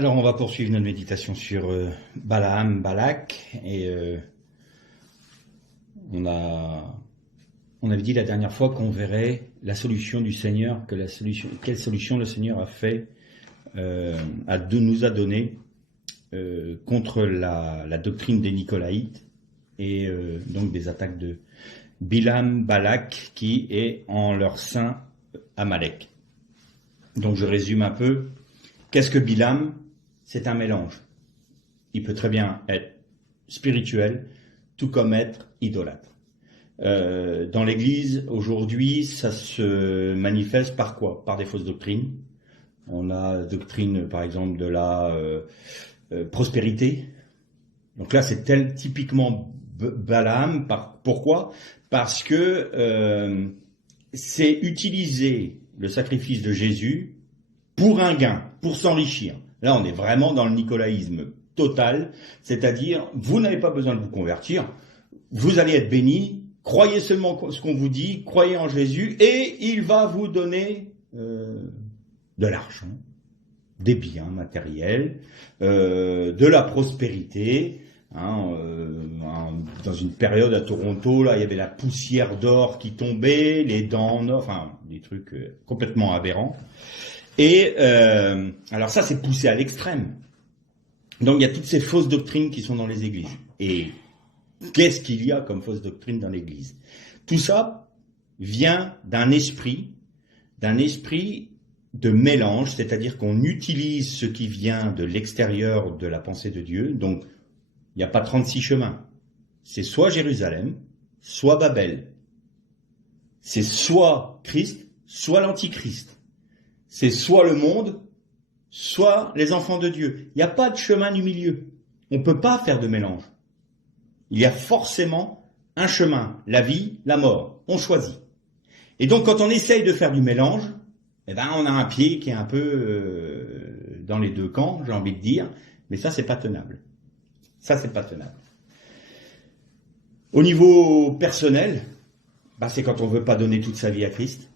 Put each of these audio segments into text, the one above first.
Alors on va poursuivre notre méditation sur Balaam, Balak, et on avait dit la dernière fois qu'on verrait la solution du Seigneur, quelle solution le Seigneur a fait, nous a donné contre la doctrine des Nicolaïtes et donc des attaques de Bilam, Balak, qui est en leur sein Amalek. Donc je résume un peu. Qu'est-ce que Bilam? C'est un mélange. Il peut très bien être spirituel, tout comme être idolâtre. Dans l'Église, aujourd'hui, ça se manifeste par quoi? Par des fausses doctrines. On a la doctrine, par exemple, de la prospérité. Donc là, c'est typiquement Balaam. Pourquoi? Parce que c'est utiliser le sacrifice de Jésus pour un gain, pour s'enrichir. Là, on est vraiment dans le nicolaïsme total, c'est-à-dire, vous n'avez pas besoin de vous convertir, vous allez être bénis, croyez seulement ce qu'on vous dit, croyez en Jésus, et il va vous donner de l'argent, des biens matériels, de la prospérité. Dans une période à Toronto, là, il y avait la poussière d'or qui tombait, les dents en or, enfin, des trucs complètement aberrants. Et alors ça, c'est poussé à l'extrême. Donc il y a toutes ces fausses doctrines qui sont dans les églises. Et qu'est-ce qu'il y a comme fausse doctrine dans l'église? Tout ça vient d'un esprit de mélange, c'est-à-dire qu'on utilise ce qui vient de l'extérieur de la pensée de Dieu. Donc il n'y a pas 36 chemins. C'est soit Jérusalem, soit Babel. C'est soit Christ, soit l'Antichrist. C'est soit le monde, soit les enfants de Dieu. Il n'y a pas de chemin du milieu. On ne peut pas faire de mélange. Il y a forcément un chemin, la vie, la mort. On choisit. Et donc quand on essaye de faire du mélange, on a un pied qui est un peu dans les deux camps, j'ai envie de dire, mais ça c'est pas tenable. Ça c'est pas tenable. Au niveau personnel, c'est quand on ne veut pas donner toute sa vie à Christ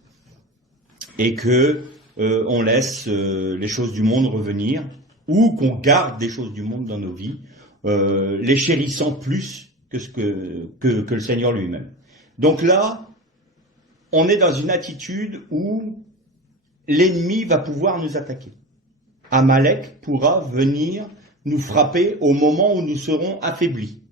et que on laisse les choses du monde revenir, ou qu'on garde des choses du monde dans nos vies, les chérissant plus que le Seigneur lui-même. Donc là, on est dans une attitude où l'ennemi va pouvoir nous attaquer. Amalek pourra venir nous frapper au moment où nous serons affaiblis.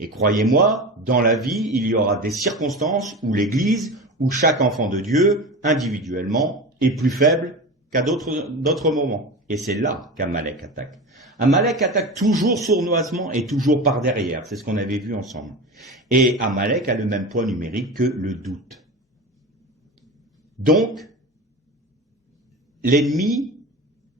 Et croyez-moi, dans la vie, il y aura des circonstances où l'Église, où chaque enfant de Dieu, individuellement, est plus faible qu'à d'autres moments. Et c'est là qu'Amalek attaque. Amalek attaque toujours sournoisement et toujours par derrière. C'est ce qu'on avait vu ensemble. Et Amalek a le même poids numérique que le doute. Donc, l'ennemi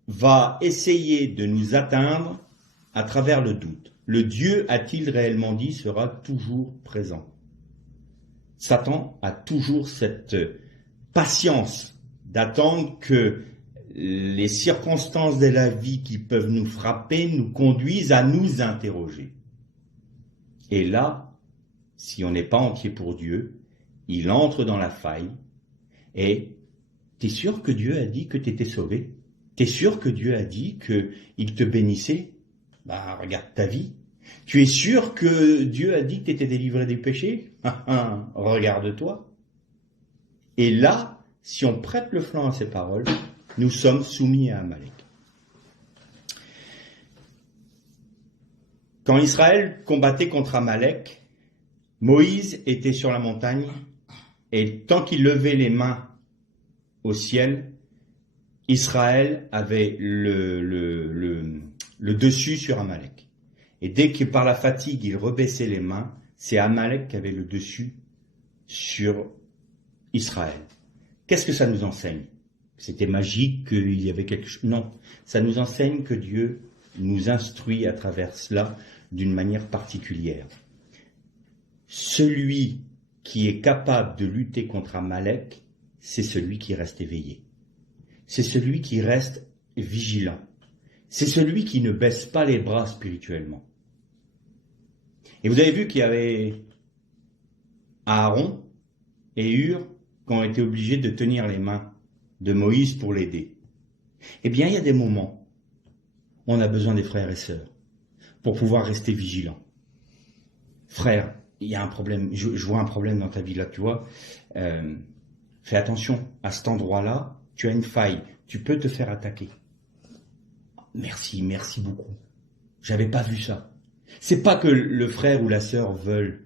va essayer de nous atteindre à travers le doute. Le Dieu, a-t-il réellement dit, sera toujours présent. Satan a toujours cette patience d'attendre que les circonstances de la vie qui peuvent nous frapper nous conduisent à nous interroger. Et là, si on n'est pas entier pour Dieu, il entre dans la faille et t'es sûr que Dieu a dit que tu étais sauvé? T'es sûr que Dieu a dit qu'il te bénissait? Regarde ta vie. Tu es sûr que Dieu a dit que tu étais délivré des péchés? Regarde-toi. Et là, si on prête le flanc à ces paroles, nous sommes soumis à Amalek. Quand Israël combattait contre Amalek, Moïse était sur la montagne et tant qu'il levait les mains au ciel, Israël avait le dessus sur Amalek. Et dès que par la fatigue il rebaissait les mains, c'est Amalek qui avait le dessus sur Israël. Qu'est-ce que ça nous enseigne? C'était magique, qu'il y avait quelque chose? Non, ça nous enseigne que Dieu nous instruit à travers cela d'une manière particulière. Celui qui est capable de lutter contre Amalek, c'est celui qui reste éveillé. C'est celui qui reste vigilant. C'est celui qui ne baisse pas les bras spirituellement. Et vous avez vu qu'il y avait Aaron et Hur qui ont été obligés de tenir les mains de Moïse pour l'aider. Eh bien, il y a des moments on a besoin des frères et sœurs pour pouvoir rester vigilants. Frère, il y a un problème, je vois un problème dans ta vie là, tu vois. Fais attention, à cet endroit-là, tu as une faille, tu peux te faire attaquer. Merci beaucoup. J'avais pas vu ça. C'est pas que le frère ou la sœur veulent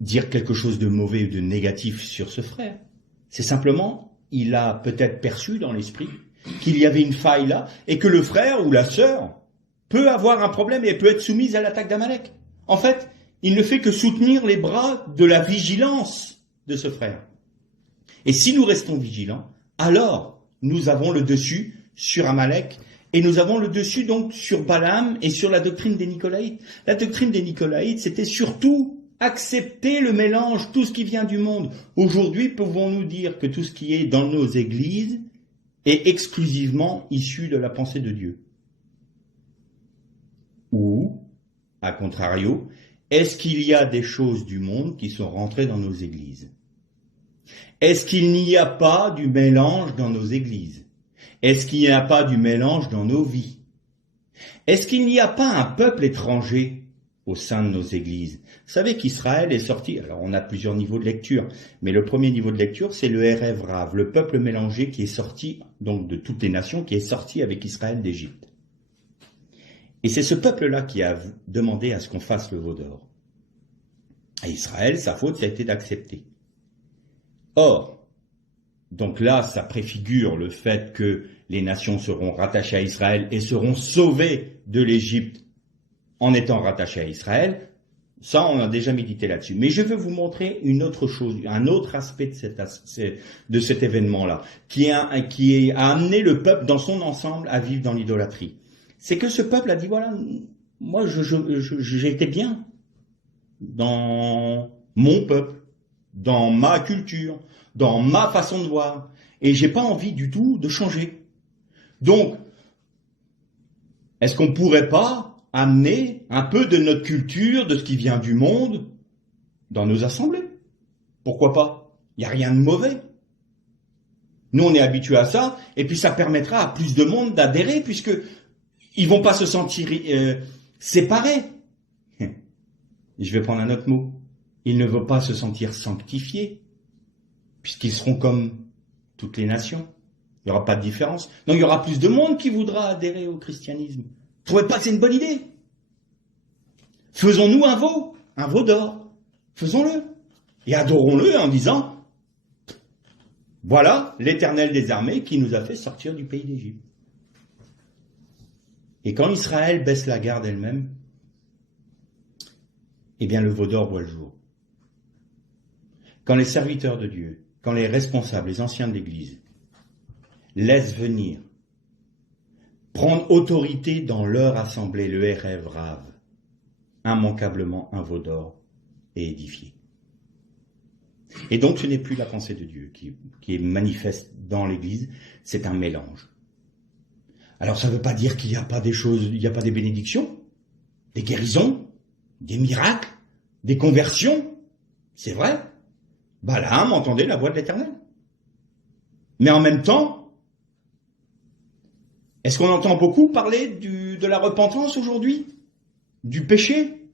dire quelque chose de mauvais ou de négatif sur ce frère. C'est simplement, il a peut-être perçu dans l'esprit qu'il y avait une faille là et que le frère ou la sœur peut avoir un problème et peut être soumise à l'attaque d'Amalek. En fait, il ne fait que soutenir les bras de la vigilance de ce frère. Et si nous restons vigilants, alors nous avons le dessus sur Amalek et nous avons le dessus donc sur Balaam et sur la doctrine des Nicolaïtes. La doctrine des Nicolaïtes, c'était surtout accepter le mélange, tout ce qui vient du monde. Aujourd'hui, pouvons-nous dire que tout ce qui est dans nos églises est exclusivement issu de la pensée de Dieu? Ou, à contrario, est-ce qu'il y a des choses du monde qui sont rentrées dans nos églises? Est-ce qu'il n'y a pas du mélange dans nos églises? Est-ce qu'il n'y a pas du mélange dans nos vies? Est-ce qu'il n'y a pas un peuple étranger au sein de nos églises? Vous savez qu'Israël est sorti, alors on a plusieurs niveaux de lecture, mais le premier niveau de lecture, c'est le Erev Rav, le peuple mélangé qui est sorti, donc de toutes les nations, qui est sorti avec Israël d'Égypte. Et c'est ce peuple-là qui a demandé à ce qu'on fasse le veau d'or. Et Israël, sa faute, ça a été d'accepter. Or, donc là, ça préfigure le fait que les nations seront rattachées à Israël et seront sauvées de l'Égypte en étant rattachées à Israël. Ça, on a déjà médité là-dessus. Mais je veux vous montrer une autre chose, un autre aspect de cet événement-là, qui a amené le peuple dans son ensemble à vivre dans l'idolâtrie. C'est que ce peuple a dit, voilà, moi j'ai été bien dans mon peuple, dans ma culture, dans ma façon de voir, et j'ai pas envie du tout de changer. Donc, est-ce qu'on pourrait pas amener un peu de notre culture, de ce qui vient du monde, dans nos assemblées? Pourquoi pas? Il n'y a rien de mauvais. Nous, on est habitués à ça, et puis ça permettra à plus de monde d'adhérer, puisque ils vont pas se sentir séparés. Je vais prendre un autre mot. Ils ne vont pas se sentir sanctifiés, puisqu'ils seront comme toutes les nations. Il n'y aura pas de différence. Donc il y aura plus de monde qui voudra adhérer au christianisme. Vous ne trouvez pas que c'est une bonne idée? Faisons-nous un veau d'or. Faisons-le. Et adorons-le en disant, voilà l'Éternel des armées qui nous a fait sortir du pays d'Égypte. Et quand Israël baisse la garde elle-même, eh bien le veau d'or voit le jour. Quand les serviteurs de Dieu, quand les responsables, les anciens de l'Église, laissent venir, prendre autorité dans leur assemblée, le Erev Rav, immanquablement un veau d'or est édifié. Et donc ce n'est plus la pensée de Dieu qui est manifeste dans l'Église, c'est un mélange. Alors ça ne veut pas dire qu'il n'y a pas des choses, il n'y a pas des bénédictions, des guérisons, des miracles, des conversions, c'est vrai. Balaam entendait la voix de l'Éternel. Mais en même temps, est-ce qu'on entend beaucoup parler de la repentance aujourd'hui? Du péché?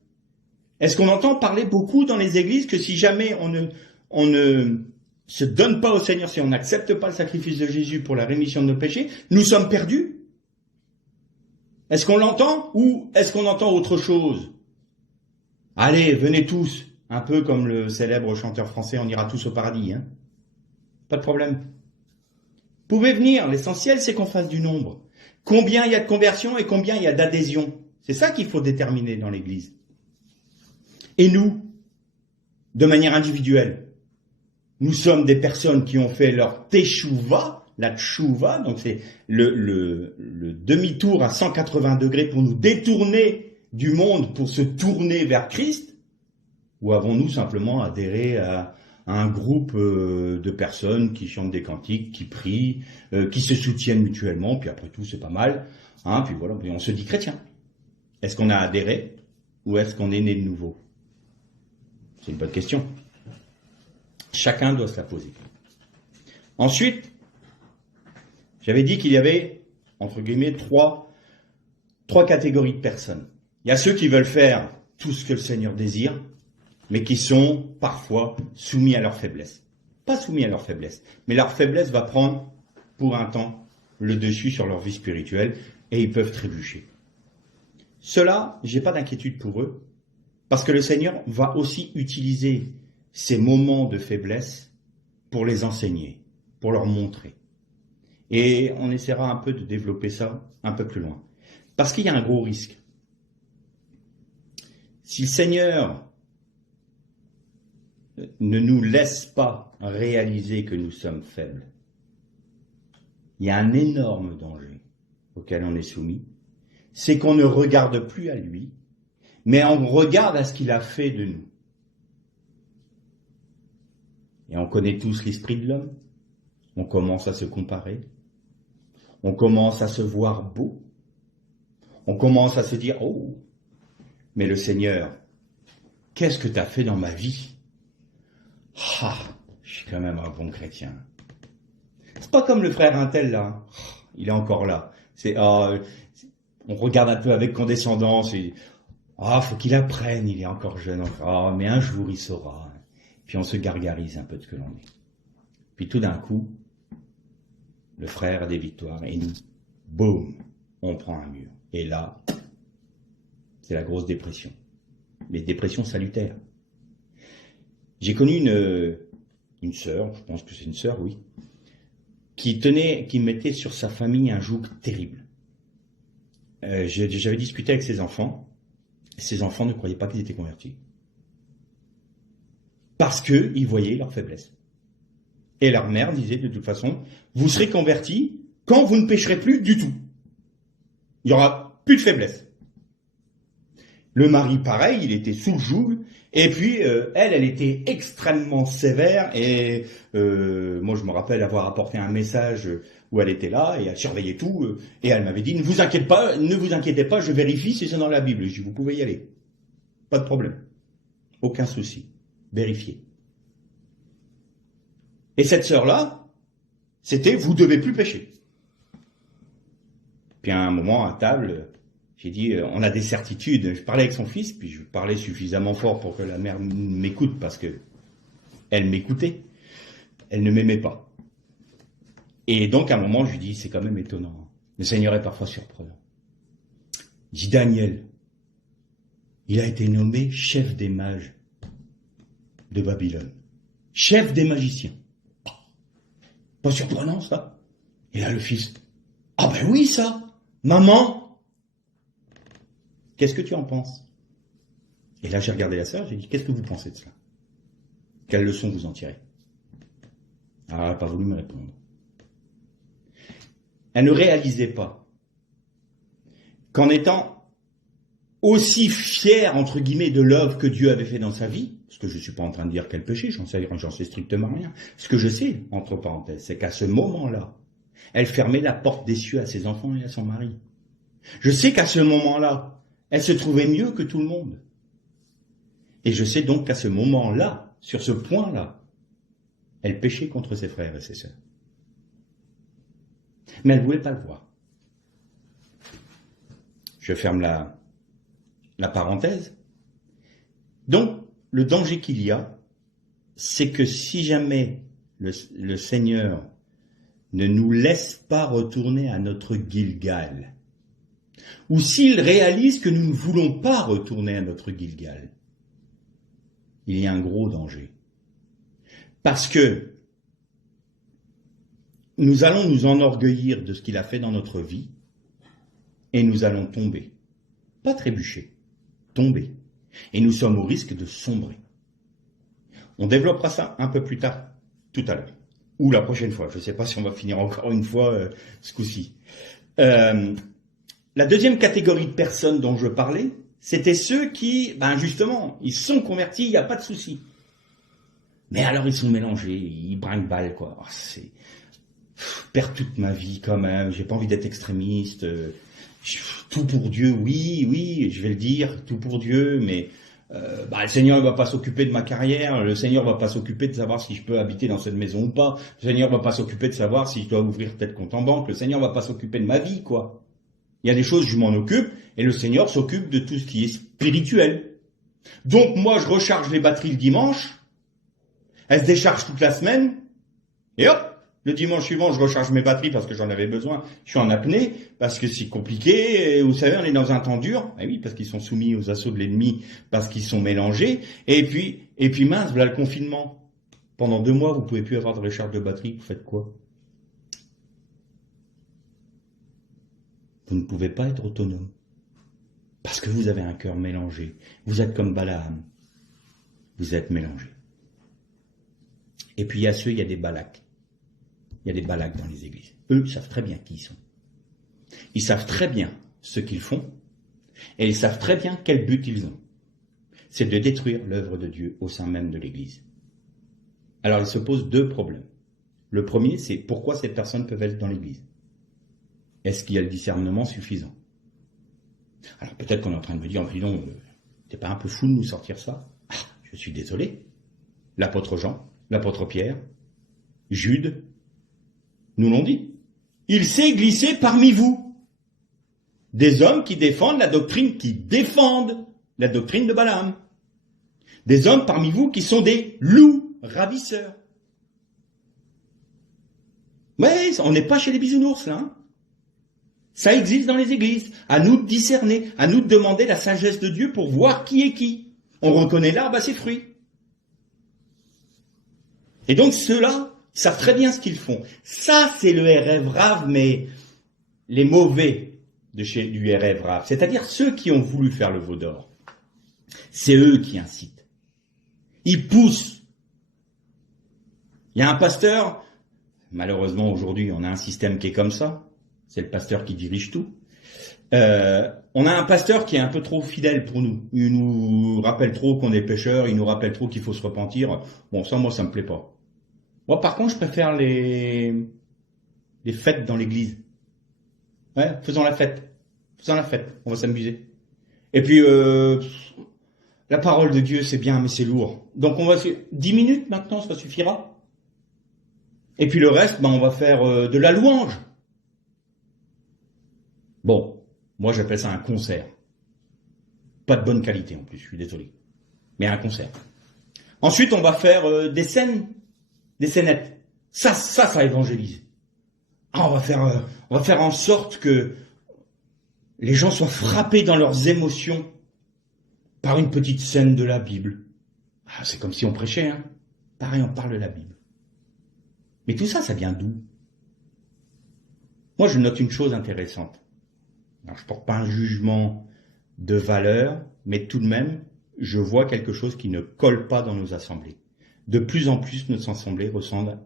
Est-ce qu'on entend parler beaucoup dans les églises que si jamais on ne se donne pas au Seigneur, si on n'accepte pas le sacrifice de Jésus pour la rémission de nos péchés, nous sommes perdus? Est-ce qu'on l'entend ou est-ce qu'on entend autre chose? Allez, venez tous, un peu comme le célèbre chanteur français, on ira tous au paradis, hein? Pas de problème. Vous pouvez venir, l'essentiel c'est qu'on fasse du nombre. Combien il y a de conversions et combien il y a d'adhésions. C'est ça qu'il faut déterminer dans l'Église. Et nous, de manière individuelle, nous sommes des personnes qui ont fait leur teshuva, la tchouva, donc c'est le demi-tour à 180 degrés pour nous détourner du monde, pour se tourner vers Christ, ou avons-nous simplement adhéré à un groupe de personnes qui chantent des cantiques, qui prient, qui se soutiennent mutuellement, puis après tout c'est pas mal, hein, puis voilà, on se dit chrétien. Est-ce qu'on a adhéré ou est-ce qu'on est né de nouveau? C'est une bonne question. Chacun doit se la poser. Ensuite, j'avais dit qu'il y avait entre guillemets, trois catégories de personnes. Il y a ceux qui veulent faire tout ce que le Seigneur désire, mais qui sont parfois soumis à leur faiblesse. Pas soumis à leur faiblesse, mais leur faiblesse va prendre pour un temps le dessus sur leur vie spirituelle et ils peuvent trébucher. Ceux-là, j'ai pas d'inquiétude pour eux, parce que le Seigneur va aussi utiliser ces moments de faiblesse pour les enseigner, pour leur montrer. Et on essaiera un peu de développer ça un peu plus loin. Parce qu'il y a un gros risque. Si le Seigneur ne nous laisse pas réaliser que nous sommes faibles, il y a un énorme danger auquel on est soumis, c'est qu'on ne regarde plus à lui, mais on regarde à ce qu'il a fait de nous. Et on connaît tous l'esprit de l'homme, on commence à se comparer, on commence à se voir beau, on commence à se dire « Oh, mais le Seigneur, qu'est-ce que tu as fait dans ma vie ? Ah, je suis quand même un bon chrétien. » C'est pas comme le frère Intel là, il est encore là. On regarde un peu avec condescendance et faut qu'il apprenne, il est encore jeune. Mais un jour il saura. Puis on se gargarise un peu de ce que l'on est. Puis tout d'un coup, le frère a des victoires et nous, boum, on prend un mur. Et là, c'est la grosse dépression. Mais dépression salutaire. J'ai connu une sœur, je pense que c'est une sœur, oui, qui mettait sur sa famille un joug terrible. J'avais discuté avec ses enfants ne croyaient pas qu'ils étaient convertis. Parce qu'ils voyaient leur faiblesse. Et leur mère disait de toute façon, vous serez convertis quand vous ne pécherez plus du tout. Il n'y aura plus de faiblesse. Le mari, pareil, il était sous le joug. Et puis, elle était extrêmement sévère. Et moi, je me rappelle avoir apporté un message où elle était là et elle surveillait tout. Et elle m'avait dit, ne vous inquiétez pas, je vérifie si c'est dans la Bible. Je dis, vous pouvez y aller. Pas de problème. Aucun souci. Vérifiez. Et cette sœur-là, c'était, vous devez plus pécher. Puis à un moment, à table, j'ai dit, on a des certitudes. Je parlais avec son fils, puis je parlais suffisamment fort pour que la mère m'écoute, parce que elle m'écoutait. Elle ne m'aimait pas. Et donc, à un moment, je lui dis, c'est quand même étonnant. Le Seigneur est parfois surprenant. Il dit, Daniel, il a été nommé chef des mages de Babylone. Chef des magiciens. Pas surprenant, ça. Et là, le fils, ah ben oui, ça. Maman, qu'est-ce que tu en penses? Et là, j'ai regardé la sœur, j'ai dit, qu'est-ce que vous pensez de cela? Quelle leçon vous en tirez? Alors, elle n'a pas voulu me répondre. Elle ne réalisait pas qu'en étant aussi fière, entre guillemets, de l'œuvre que Dieu avait fait dans sa vie, parce que je ne suis pas en train de dire qu'elle péchait, j'en sais strictement rien. Ce que je sais, entre parenthèses, c'est qu'à ce moment-là, elle fermait la porte des cieux à ses enfants et à son mari. Je sais qu'à ce moment-là, elle se trouvait mieux que tout le monde. Et je sais donc qu'à ce moment-là, sur ce point-là, elle péchait contre ses frères et ses sœurs. Mais elle ne voulait pas le voir. Je ferme la parenthèse. Donc, le danger qu'il y a, c'est que si jamais le Seigneur ne nous laisse pas retourner à notre Gilgal, ou s'il réalise que nous ne voulons pas retourner à notre Gilgal, il y a un gros danger. Parce que nous allons nous enorgueillir de ce qu'il a fait dans notre vie, et nous allons tomber. Pas trébucher, tomber. Et nous sommes au risque de sombrer. On développera ça un peu plus tard, tout à l'heure. Ou la prochaine fois. Je ne sais pas si on va finir encore une fois ce coup-ci. La deuxième catégorie de personnes dont je parlais, c'était ceux qui, justement, ils sont convertis, il n'y a pas de souci. Mais alors ils sont mélangés, ils brinque-balle, quoi. Perds toute ma vie quand même, j'ai pas envie d'être extrémiste. Tout pour Dieu, oui, je vais le dire, tout pour Dieu, mais le Seigneur ne va pas s'occuper de ma carrière, le Seigneur va pas s'occuper de savoir si je peux habiter dans cette maison ou pas, le Seigneur va pas s'occuper de savoir si je dois ouvrir tel compte en banque, le Seigneur va pas s'occuper de ma vie, quoi. Il y a des choses, je m'en occupe, et le Seigneur s'occupe de tout ce qui est spirituel. Donc moi, je recharge les batteries le dimanche, elles se déchargent toute la semaine, et hop, le dimanche suivant, je recharge mes batteries parce que j'en avais besoin. Je suis en apnée parce que c'est compliqué. Et vous savez, on est dans un temps dur. Ah oui, parce qu'ils sont soumis aux assauts de l'ennemi, parce qu'ils sont mélangés. Et puis mince, voilà le confinement. Pendant 2 mois, vous pouvez plus avoir de recharge de batterie. Vous faites quoi? Vous ne pouvez pas être autonome. Parce que vous avez un cœur mélangé. Vous êtes comme Balaam. Vous êtes mélangé. Et puis il y a il y a des Balaks. Il y a des Balaks dans les églises. Eux, ils savent très bien qui ils sont. Ils savent très bien ce qu'ils font et ils savent très bien quel but ils ont. C'est de détruire l'œuvre de Dieu au sein même de l'église. Alors il se pose 2 problèmes. Le premier, c'est pourquoi ces personnes peuvent être dans l'église. Est-ce qu'il y a le discernement suffisant? Alors peut-être qu'on est en train de me dire, dis donc, t'es pas un peu fou de nous sortir ça? Ah, je suis désolé. L'apôtre Jean, l'apôtre Pierre, Jude, nous l'ont dit. Il s'est glissé parmi vous. Des hommes qui défendent la doctrine, de Balaam. Des hommes parmi vous qui sont des loups ravisseurs. Ouais, on n'est pas chez les bisounours, là. Hein. Ça existe dans les églises. À nous de discerner, à nous de demander la sagesse de Dieu pour voir qui est qui. On reconnaît l'arbre à ses fruits. Et donc ceux-là, ils savent très bien ce qu'ils font. Ça, c'est le RF Rav, mais les mauvais du RF Rav, c'est-à-dire ceux qui ont voulu faire le veau d'or. C'est eux qui incitent. Ils poussent. Il y a un pasteur, malheureusement aujourd'hui on a un système qui est comme ça, c'est le pasteur qui dirige tout. On a un pasteur qui est un peu trop fidèle pour nous. Il nous rappelle trop qu'on est pécheurs, il nous rappelle trop qu'il faut se repentir. Bon, ça, moi, ça me plaît pas. Moi, par contre, je préfère les fêtes dans l'église. Ouais, faisons la fête. On va s'amuser. Et puis, la parole de Dieu, c'est bien, mais c'est lourd. Donc, on va 10 minutes maintenant, ça suffira. Et puis le reste, on va faire de la louange. Bon, moi, j'appelle ça un concert. Pas de bonne qualité, en plus, je suis désolé. Mais un concert. Ensuite, on va faire des scènes. Des scénettes. Ça évangélise. Ah, on va faire en sorte que les gens soient frappés dans leurs émotions par une petite scène de la Bible. Ah, c'est comme si on prêchait, hein. Pareil, on parle de la Bible. Mais tout ça, ça vient d'où? Moi, je note une chose intéressante. Alors, je porte pas un jugement de valeur, mais tout de même, je vois quelque chose qui ne colle pas dans nos assemblées. De plus en plus, nos assemblées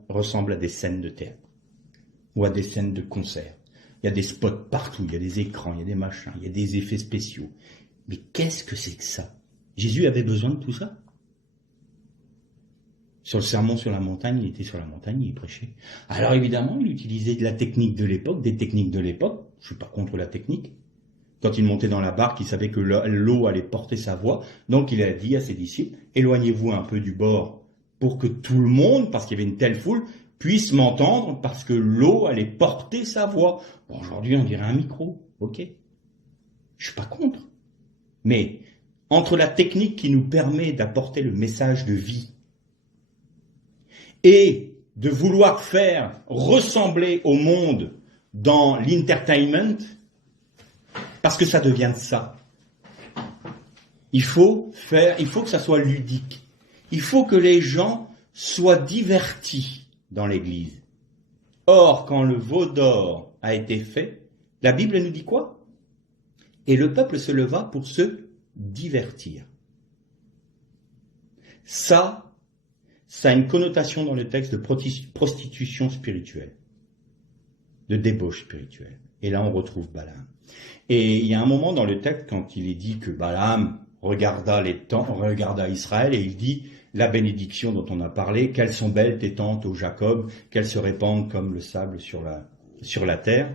ressemblent à des scènes de théâtre ou à des scènes de concert. Il y a des spots partout, il y a des écrans, il y a des machins, il y a des effets spéciaux. Mais qu'est-ce que c'est que ça? Jésus avait besoin de tout ça? Sur le sermon sur la montagne, il était sur la montagne, il prêchait. Alors évidemment, il utilisait de la technique de l'époque, des techniques de l'époque. Je suis pas contre la technique. Quand il montait dans la barque, il savait que l'eau allait porter sa voix. Donc il a dit à ses disciples, éloignez-vous un peu du bord pour que tout le monde, parce qu'il y avait une telle foule, puisse m'entendre parce que l'eau allait porter sa voix. Bon, aujourd'hui, on dirait un micro. Ok. Je suis pas contre. Mais entre la technique qui nous permet d'apporter le message de vie et de vouloir faire ressembler au monde dans l'entertainment, parce que ça devient ça. Il faut que ça soit ludique. Il faut que les gens soient divertis dans l'église. Or, quand le veau d'or a été fait, la Bible nous dit quoi? Et le peuple se leva pour se divertir. Ça a une connotation dans le texte de prostitution spirituelle, de débauche spirituelle. Et là, on retrouve Balaam. Et il y a un moment dans le texte, quand il est dit que Balaam regarda Israël, et il dit la bénédiction dont on a parlé, qu'elles sont belles tes tentes, ô Jacob, qu'elles se répandent comme le sable sur la terre.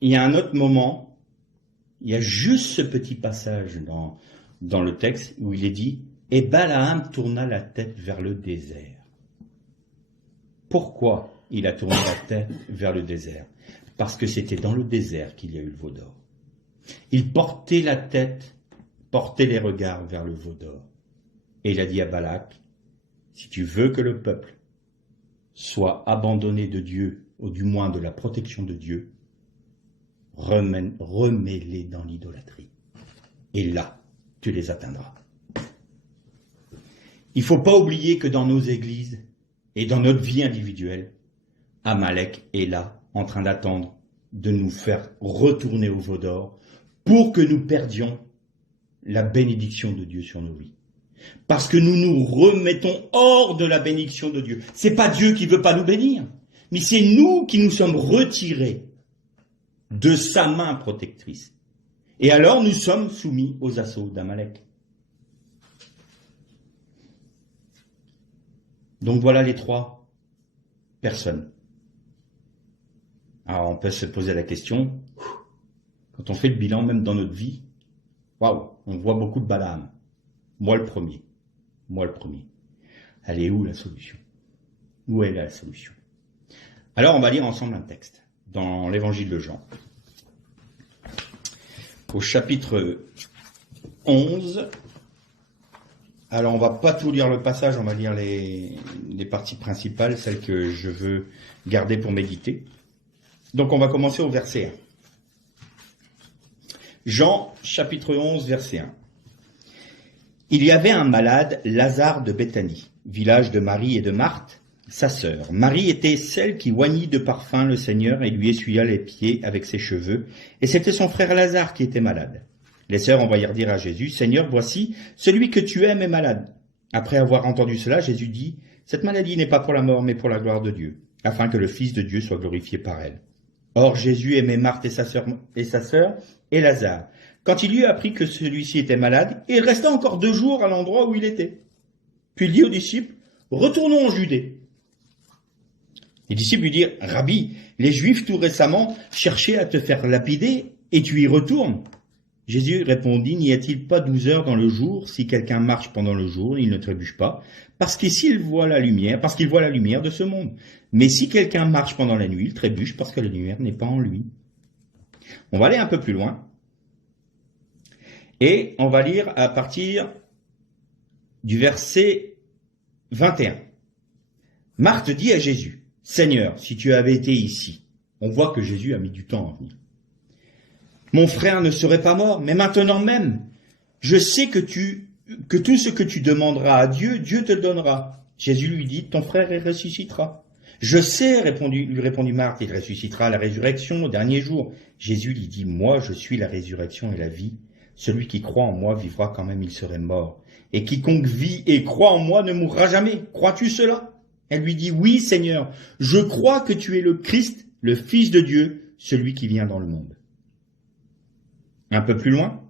Il y a un autre moment, il y a juste ce petit passage dans le texte où il est dit « Et Balaam tourna la tête vers le désert ». Pourquoi il a tourné la tête vers le désert? Parce que c'était dans le désert qu'il y a eu le veau d'or. Il portait la tête, portait les regards vers le veau d'or. Et il a dit à Balak, si tu veux que le peuple soit abandonné de Dieu, ou du moins de la protection de Dieu, remets-les dans l'idolâtrie. Et là, tu les atteindras. Il ne faut pas oublier que dans nos églises et dans notre vie individuelle, Amalek est là, en train d'attendre de nous faire retourner au veau d'or pour que nous perdions la bénédiction de Dieu sur nos vies. Parce que nous nous remettons hors de la bénédiction de Dieu. C'est pas Dieu qui veut pas nous bénir, mais c'est nous qui nous sommes retirés de sa main protectrice. Et alors nous sommes soumis aux assauts d'Amalek. Donc voilà les trois personnes. Alors on peut se poser la question, quand on fait le bilan même dans notre vie, waouh, on voit beaucoup de Balaam. Moi le premier. Elle est où la solution? Où est la solution? Alors on va lire ensemble un texte dans l'évangile de Jean. Au chapitre 11. Alors on va pas tout lire le passage, on va lire les parties principales, celles que je veux garder pour méditer. Donc on va commencer au verset 1. Jean, chapitre 11, verset 1. Il y avait un malade, Lazare de Béthanie, village de Marie et de Marthe, sa sœur. Marie était celle qui oignit de parfum le Seigneur et lui essuya les pieds avec ses cheveux, et c'était son frère Lazare qui était malade. Les sœurs envoyèrent dire à Jésus, « Seigneur, voici, celui que tu aimes est malade. » Après avoir entendu cela, Jésus dit, « Cette maladie n'est pas pour la mort, mais pour la gloire de Dieu, afin que le Fils de Dieu soit glorifié par elle. » Or Jésus aimait Marthe et sa sœur et Lazare. Quand il eut appris que celui-ci était malade, il resta encore 2 jours à l'endroit où il était. Puis il dit aux disciples, « Retournons en Judée. » Les disciples lui dirent, « Rabbi, les Juifs tout récemment cherchaient à te faire lapider, et tu y retournes. » Jésus répondit, « N'y a-t-il pas 12 heures dans le jour? Si quelqu'un marche pendant le jour, il ne trébuche pas, parce qu'il voit la lumière de ce monde. Mais si quelqu'un marche pendant la nuit, il trébuche parce que la lumière n'est pas en lui. » On va aller un peu plus loin. Et on va lire à partir du verset 21. Marthe dit à Jésus, « Seigneur, si tu avais été ici. » On voit que Jésus a mis du temps à venir. « Mon frère ne serait pas mort, mais maintenant même, je sais que tout ce que tu demanderas à Dieu, Dieu te donnera. » Jésus lui dit, « Ton frère ressuscitera. » « Je sais, lui répondit Marthe, il ressuscitera à la résurrection au dernier jour. » Jésus lui dit, « Moi, je suis la résurrection et la vie. Celui qui croit en moi vivra quand même il serait mort. Et quiconque vit et croit en moi ne mourra jamais. Crois-tu cela ?» Elle lui dit, « Oui, Seigneur, je crois que tu es le Christ, le Fils de Dieu, celui qui vient dans le monde. » Un peu plus loin,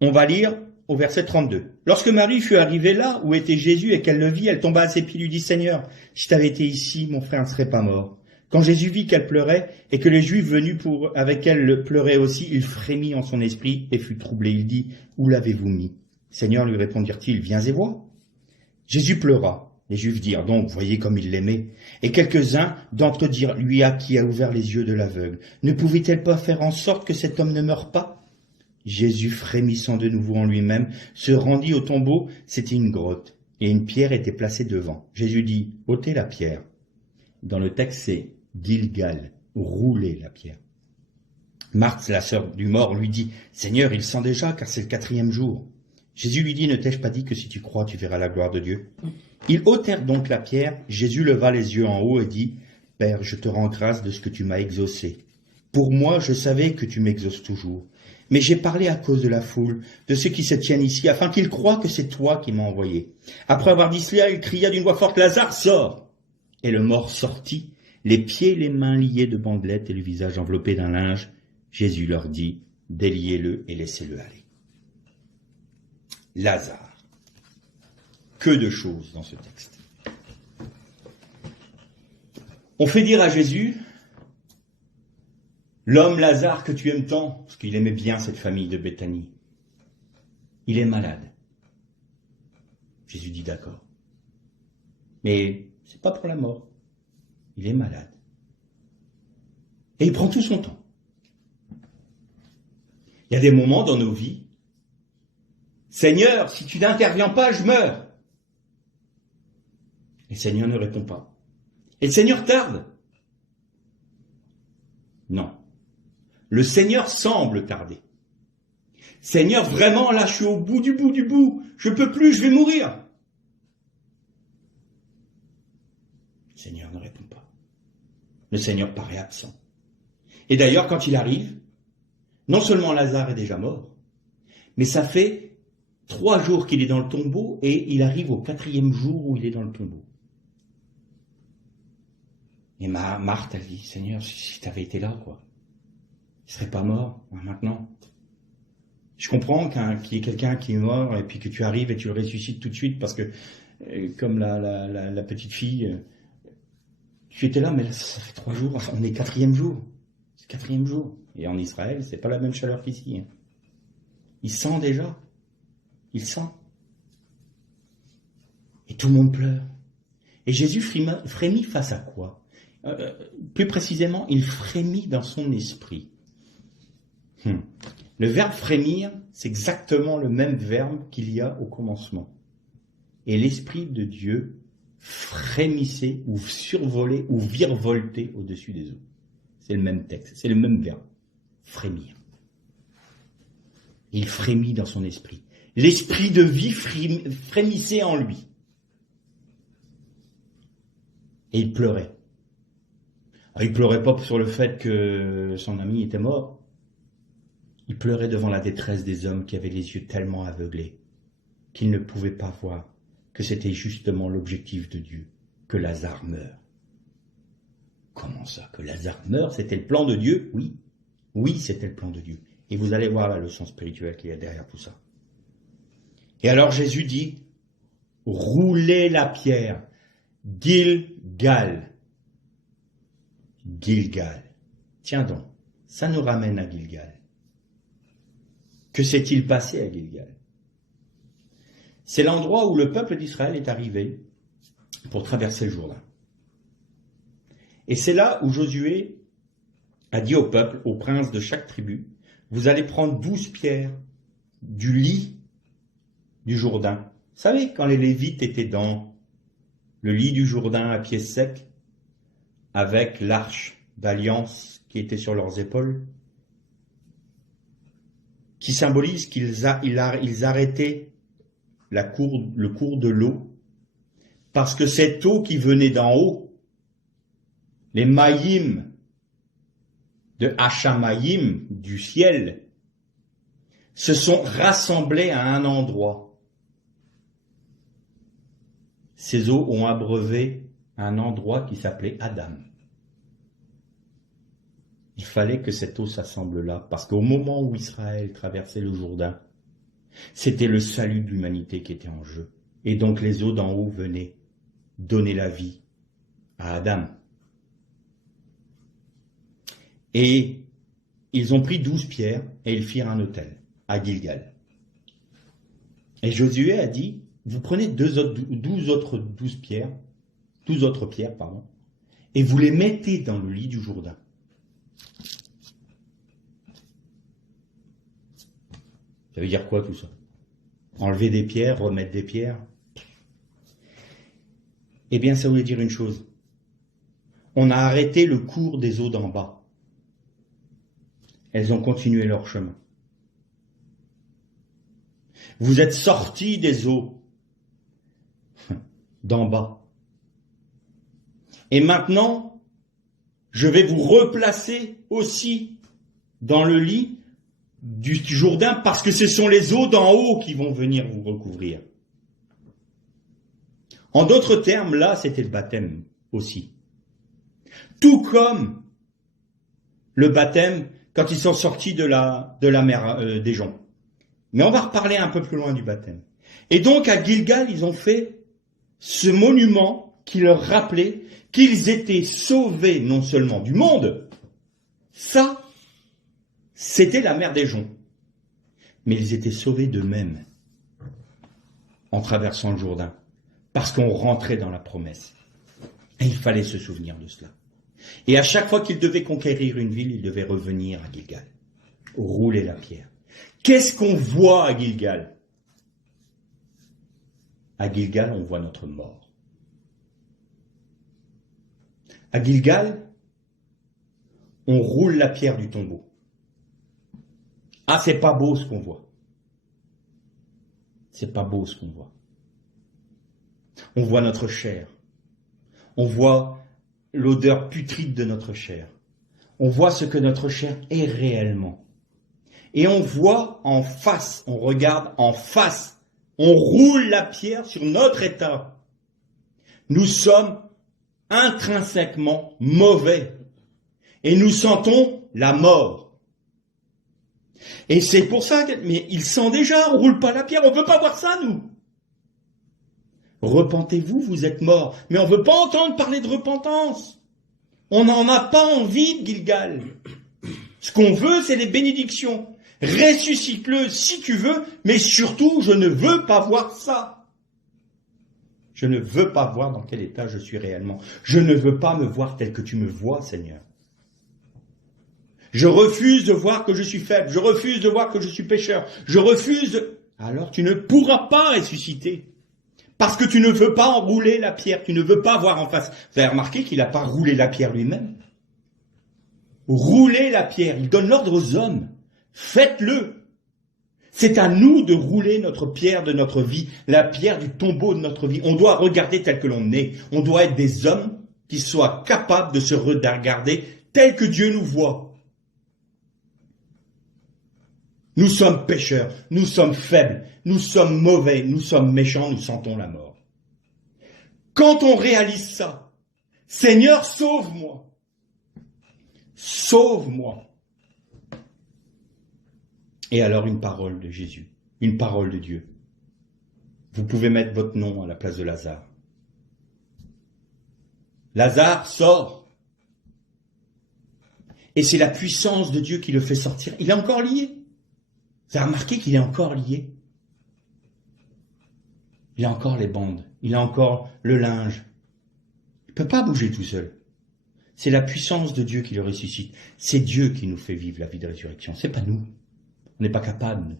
on va lire au verset 32. Lorsque Marie fut arrivée là où était Jésus et qu'elle le vit, elle tomba à ses pieds et lui dit, « Seigneur, si tu avais été ici, mon frère ne serait pas mort. » Quand Jésus vit qu'elle pleurait et que les Juifs venus avec elle pleuraient aussi, il frémit en son esprit et fut troublé. Il dit, « Où l'avez-vous mis ?» Seigneur, lui répondirent-ils, « Viens et vois. » Jésus pleura. Les Juifs dirent donc, « Voyez comme il l'aimait. » Et quelques-uns d'entre eux dirent, « Lui qui a ouvert les yeux de l'aveugle. Ne pouvait-elle pas faire en sorte que cet homme ne meure pas ?» Jésus, frémissant de nouveau en lui-même, se rendit au tombeau. C'était une grotte et une pierre était placée devant. Jésus dit, « Ôtez la pierre. » Dans le texte, c'est Gilgal, rouler la pierre. Marthe, la sœur du mort, lui dit, « Seigneur, il sent déjà, car c'est le 4e jour. » Jésus lui dit, « Ne t'ai-je pas dit que si tu crois, tu verras la gloire de Dieu ?» Ils ôtèrent donc la pierre. Jésus leva les yeux en haut et dit, « Père, je te rends grâce de ce que tu m'as exaucé. Pour moi, je savais que tu m'exauces toujours. Mais j'ai parlé à cause de la foule, de ceux qui se tiennent ici, afin qu'ils croient que c'est toi qui m'as envoyé. » Après avoir dit cela, il cria d'une voix forte, « Lazare, sors !» Et le mort sortit, les pieds et les mains liés de bandelettes et le visage enveloppé d'un linge. Jésus leur dit, « Déliez-le et laissez-le aller. » Lazare. Que de choses dans ce texte. On fait dire à Jésus, l'homme Lazare que tu aimes tant, parce qu'il aimait bien cette famille de Béthanie, il est malade. Jésus dit d'accord. Mais c'est pas pour la mort. Il est malade. Et il prend tout son temps. Il y a des moments dans nos vies, Seigneur, si tu n'interviens pas, je meurs. Et le Seigneur ne répond pas. Et le Seigneur tarde. Non. Le Seigneur semble tarder. Seigneur, vraiment, là, je suis au bout du bout du bout. Je peux plus, je vais mourir. Le Seigneur ne répond pas. Le Seigneur paraît absent. Et d'ailleurs, quand il arrive, non seulement Lazare est déjà mort, mais ça fait 3 jours qu'il est dans le tombeau et il arrive au 4e jour où il est dans le tombeau. Et Marthe, elle dit, Seigneur, si tu avais été là, quoi, il serait pas mort maintenant. Je comprends qu'il y ait quelqu'un qui est mort et puis que tu arrives et tu le ressuscites tout de suite parce que, comme la petite fille, tu étais là, mais là, ça fait 3 jours, on est 4e jour. C'est 4e jour. Et en Israël, c'est pas la même chaleur qu'ici. Il sent déjà. Il sent. Et tout le monde pleure. Et Jésus frémit face à quoi? Plus précisément, il frémit dans son esprit. Le verbe frémir, c'est exactement le même verbe qu'il y a au commencement. Et l'Esprit de Dieu frémissait ou survolait ou virevoltait au-dessus des eaux. C'est le même texte, c'est le même verbe. Frémir. Il frémit dans son esprit. L'esprit de vie frémissait en lui. Et il pleurait. Alors, il pleurait pas sur le fait que son ami était mort. Il pleurait devant la détresse des hommes qui avaient les yeux tellement aveuglés qu'ils ne pouvaient pas voir que c'était justement l'objectif de Dieu, que Lazare meure. Comment ça, que Lazare meure? C'était le plan de Dieu? Oui. Oui, c'était le plan de Dieu. Et vous allez voir la leçon spirituelle qu'il y a derrière tout ça. Et alors Jésus dit, roulez la pierre. Gilgal. Gilgal. Tiens donc, ça nous ramène à Gilgal. Que s'est-il passé à Gilgal? C'est l'endroit où le peuple d'Israël est arrivé pour traverser le Jourdain. Et c'est là où Josué a dit au peuple, aux princes de chaque tribu, vous allez prendre 12 pierres du lit du Jourdain. Vous savez, quand les Lévites étaient dans le lit du Jourdain à pieds secs, avec l'arche d'alliance qui était sur leurs épaules, qui symbolise qu'ils arrêtaient le cours de l'eau, parce que cette eau qui venait d'en haut, les maïm de Hachamayim, du ciel, se sont rassemblés à un endroit. Ces eaux ont abreuvé un endroit qui s'appelait Adam. Il fallait que cette eau s'assemble là, parce qu'au moment où Israël traversait le Jourdain, c'était le salut de l'humanité qui était en jeu. Et donc les eaux d'en haut venaient donner la vie à Adam. Et ils ont pris 12 pierres et ils firent un autel à Gilgal. Et Josué a dit, vous prenez 12 autres pierres, et vous les mettez dans le lit du Jourdain. Ça veut dire quoi tout ça? Enlever des pierres, remettre des pierres? Eh bien, ça voulait dire une chose. On a arrêté le cours des eaux d'en bas. Elles ont continué leur chemin. Vous êtes sortis des eaux d'en bas. Et maintenant, je vais vous replacer aussi dans le lit du Jourdain parce que ce sont les eaux d'en haut qui vont venir vous recouvrir. En d'autres termes, là, c'était le baptême aussi. Tout comme le baptême quand ils sont sortis de la mer des joncs. Mais on va reparler un peu plus loin du baptême. Et donc à Gilgal, ils ont fait ce monument qui leur rappelait qu'ils étaient sauvés non seulement du monde, ça, c'était la mer des joncs, mais ils étaient sauvés d'eux-mêmes. en traversant le Jourdain, parce qu'on rentrait dans la promesse. Et il fallait se souvenir de cela. Et à chaque fois qu'il devait conquérir une ville, il devait revenir à Gilgal, rouler la pierre. Qu'est-ce qu'on voit à Gilgal? À Gilgal, on voit notre mort. À Gilgal, on roule la pierre du tombeau. Ah, c'est pas beau ce qu'on voit. C'est pas beau ce qu'on voit. On voit notre chair. On voit l'odeur putride de notre chair. On voit ce que notre chair est réellement. Et on voit en face, on regarde en face, on roule la pierre sur notre état. Nous sommes intrinsèquement mauvais. Et nous sentons la mort. Et c'est pour ça mais il sent déjà, on roule pas la pierre, on veut pas voir ça, nous. Repentez-vous, vous êtes morts. Mais on veut pas entendre parler de repentance. On n'en a pas envie de Gilgal. Ce qu'on veut, c'est des bénédictions. Ressuscite-le si tu veux, mais surtout, je ne veux pas voir ça. Je ne veux pas voir dans quel état je suis réellement. Je ne veux pas me voir tel que tu me vois, Seigneur. Je refuse de voir que je suis faible. Je refuse de voir que je suis pécheur. Je refuse de... Alors tu ne pourras pas ressusciter. Parce que tu ne veux pas enrouler la pierre. Tu ne veux pas voir en face. Vous avez remarqué qu'il n'a pas roulé la pierre lui-même. Rouler la pierre. Il donne l'ordre aux hommes. Faites-le. C'est à nous de rouler notre pierre de notre vie. La pierre du tombeau de notre vie. On doit regarder tel que l'on est. On doit être des hommes qui soient capables de se regarder tel que Dieu nous voit. Nous sommes pécheurs, nous sommes faibles, nous sommes mauvais, nous sommes méchants, nous sentons la mort. Quand on réalise ça, Seigneur, sauve-moi. Sauve-moi. Et alors une parole de Jésus, une parole de Dieu. Vous pouvez mettre votre nom à la place de Lazare. Lazare sort. Et c'est la puissance de Dieu qui le fait sortir. Il est encore lié. Vous avez remarqué qu'il est encore lié? Il a encore les bandes, il a encore le linge. Il ne peut pas bouger tout seul. C'est la puissance de Dieu qui le ressuscite. C'est Dieu qui nous fait vivre la vie de résurrection. C'est pas nous. On n'est pas capable, nous.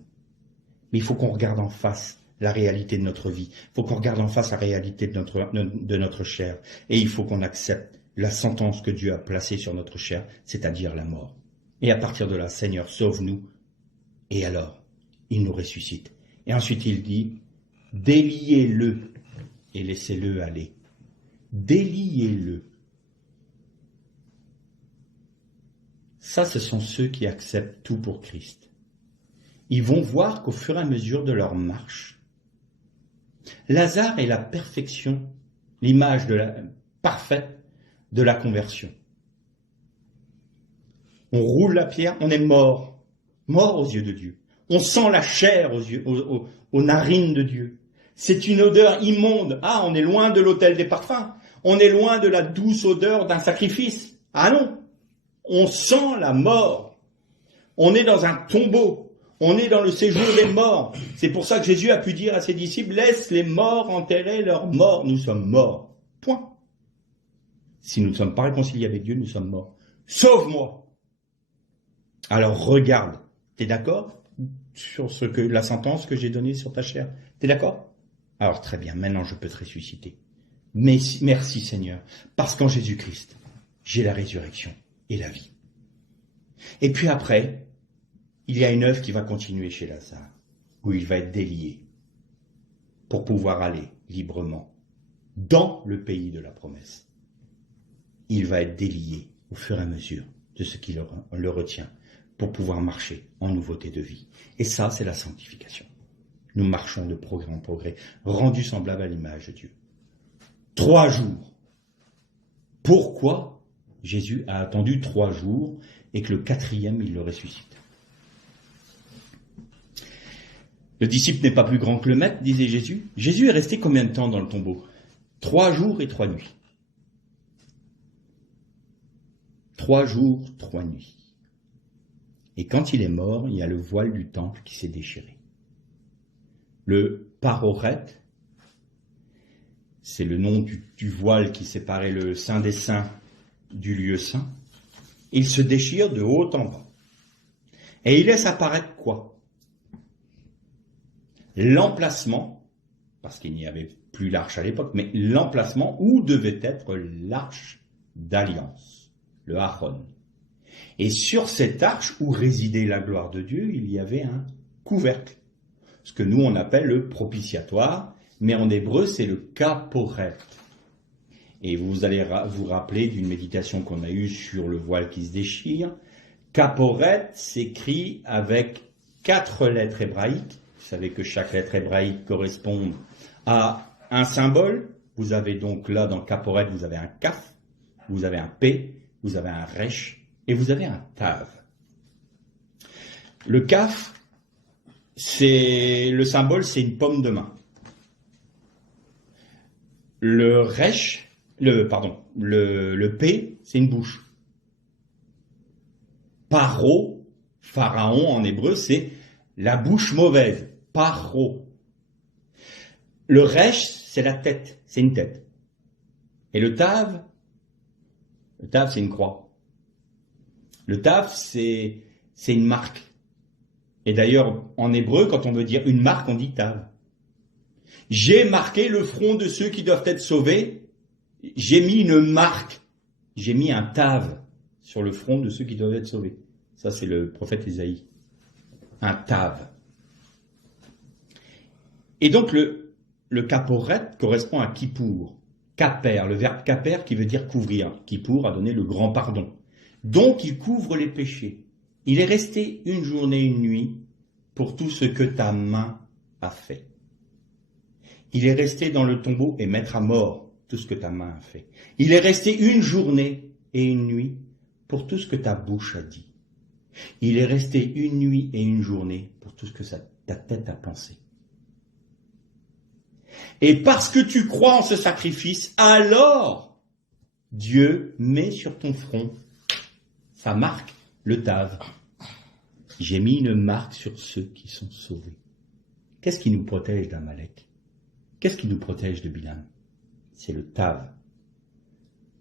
Mais il faut qu'on regarde en face la réalité de notre vie. Il faut qu'on regarde en face la réalité de notre chair. Et il faut qu'on accepte la sentence que Dieu a placée sur notre chair, c'est-à-dire la mort. Et à partir de là, Seigneur, sauve-nous. Et alors, il nous ressuscite. Et ensuite, il dit, déliez-le et laissez-le aller. Déliez-le. Ça, ce sont ceux qui acceptent tout pour Christ. Ils vont voir qu'au fur et à mesure de leur marche, Lazare est la perfection, l'image parfaite de la conversion. On roule la pierre, on est mort. Mort aux yeux de Dieu. On sent la chair aux narines de Dieu. C'est une odeur immonde. Ah, on est loin de l'autel des parfums. On est loin de la douce odeur d'un sacrifice. Ah non. On sent la mort. On est dans un tombeau. On est dans le séjour des morts. C'est pour ça que Jésus a pu dire à ses disciples, laisse les morts enterrer leurs morts. Nous sommes morts. Point. Si nous ne sommes pas réconciliés avec Dieu, nous sommes morts. Sauve-moi. Alors regarde. T'es d'accord sur la sentence que j'ai donnée sur ta chair? T'es d'accord? Alors très bien, maintenant je peux te ressusciter. Mais merci Seigneur, parce qu'en Jésus-Christ, j'ai la résurrection et la vie. Et puis après, il y a une œuvre qui va continuer chez Lazare, où il va être délié pour pouvoir aller librement dans le pays de la promesse. Il va être délié au fur et à mesure de ce qui le retient, pour pouvoir marcher en nouveauté de vie. Et ça, c'est la sanctification. Nous marchons de progrès en progrès, rendus semblables à l'image de Dieu. 3 jours. Pourquoi Jésus a attendu 3 jours et que le 4e, il le ressuscite? Le disciple n'est pas plus grand que le maître, disait Jésus. Jésus est resté combien de temps dans le tombeau? 3 jours et 3 nuits. 3 jours, 3 nuits. Et quand il est mort, il y a le voile du temple qui s'est déchiré. Le parorète, c'est le nom du voile qui séparait le Saint des Saints du lieu saint. Il se déchire de haut en bas. Et il laisse apparaître quoi? L'emplacement, parce qu'il n'y avait plus l'arche à l'époque, mais l'emplacement où devait être l'arche d'alliance, le Aaron. Et sur cette arche où résidait la gloire de Dieu, il y avait un couvercle, ce que nous on appelle le propitiatoire, mais en hébreu c'est le kaporet. Et vous allez vous rappeler d'une méditation qu'on a eue sur le voile qui se déchire. Kaporet s'écrit avec 4 lettres hébraïques. Vous savez que chaque lettre hébraïque correspond à un symbole. Vous avez donc là dans Kaporet, vous avez un Kaf, vous avez un P, vous avez un Resh et vous avez un Tav. Le Kaf, le symbole, c'est une paume de main. Le Resh, le P, c'est une bouche. Paro, pharaon en hébreu, c'est la bouche mauvaise. Paro. Le Resh, c'est la tête, c'est une tête. Et le Tav, c'est une croix. Le Tav, c'est une marque. Et d'ailleurs, en hébreu, quand on veut dire une marque, on dit Tav. J'ai marqué le front de ceux qui doivent être sauvés. J'ai mis une marque. J'ai mis un Tav sur le front de ceux qui doivent être sauvés. Ça, c'est le prophète Ésaïe. Un Tav. Et donc, le Kaporet correspond à Kippour. Kaper, le verbe kaper qui veut dire couvrir. Kippour a donné le grand pardon. Donc, il couvre les péchés. Il est resté une journée, une nuit pour tout ce que ta main a fait. Il est resté dans le tombeau et mettre à mort tout ce que ta main a fait. Il est resté une journée et une nuit pour tout ce que ta bouche a dit. Il est resté une nuit et une journée pour tout ce que ta tête a pensé. Et parce que tu crois en ce sacrifice, alors Dieu met sur ton front sa marque, le Tav. J'ai mis une marque sur ceux qui sont sauvés. Qu'est-ce qui nous protège d'Amalek? Qu'est-ce qui nous protège de Bilam? C'est le Tav.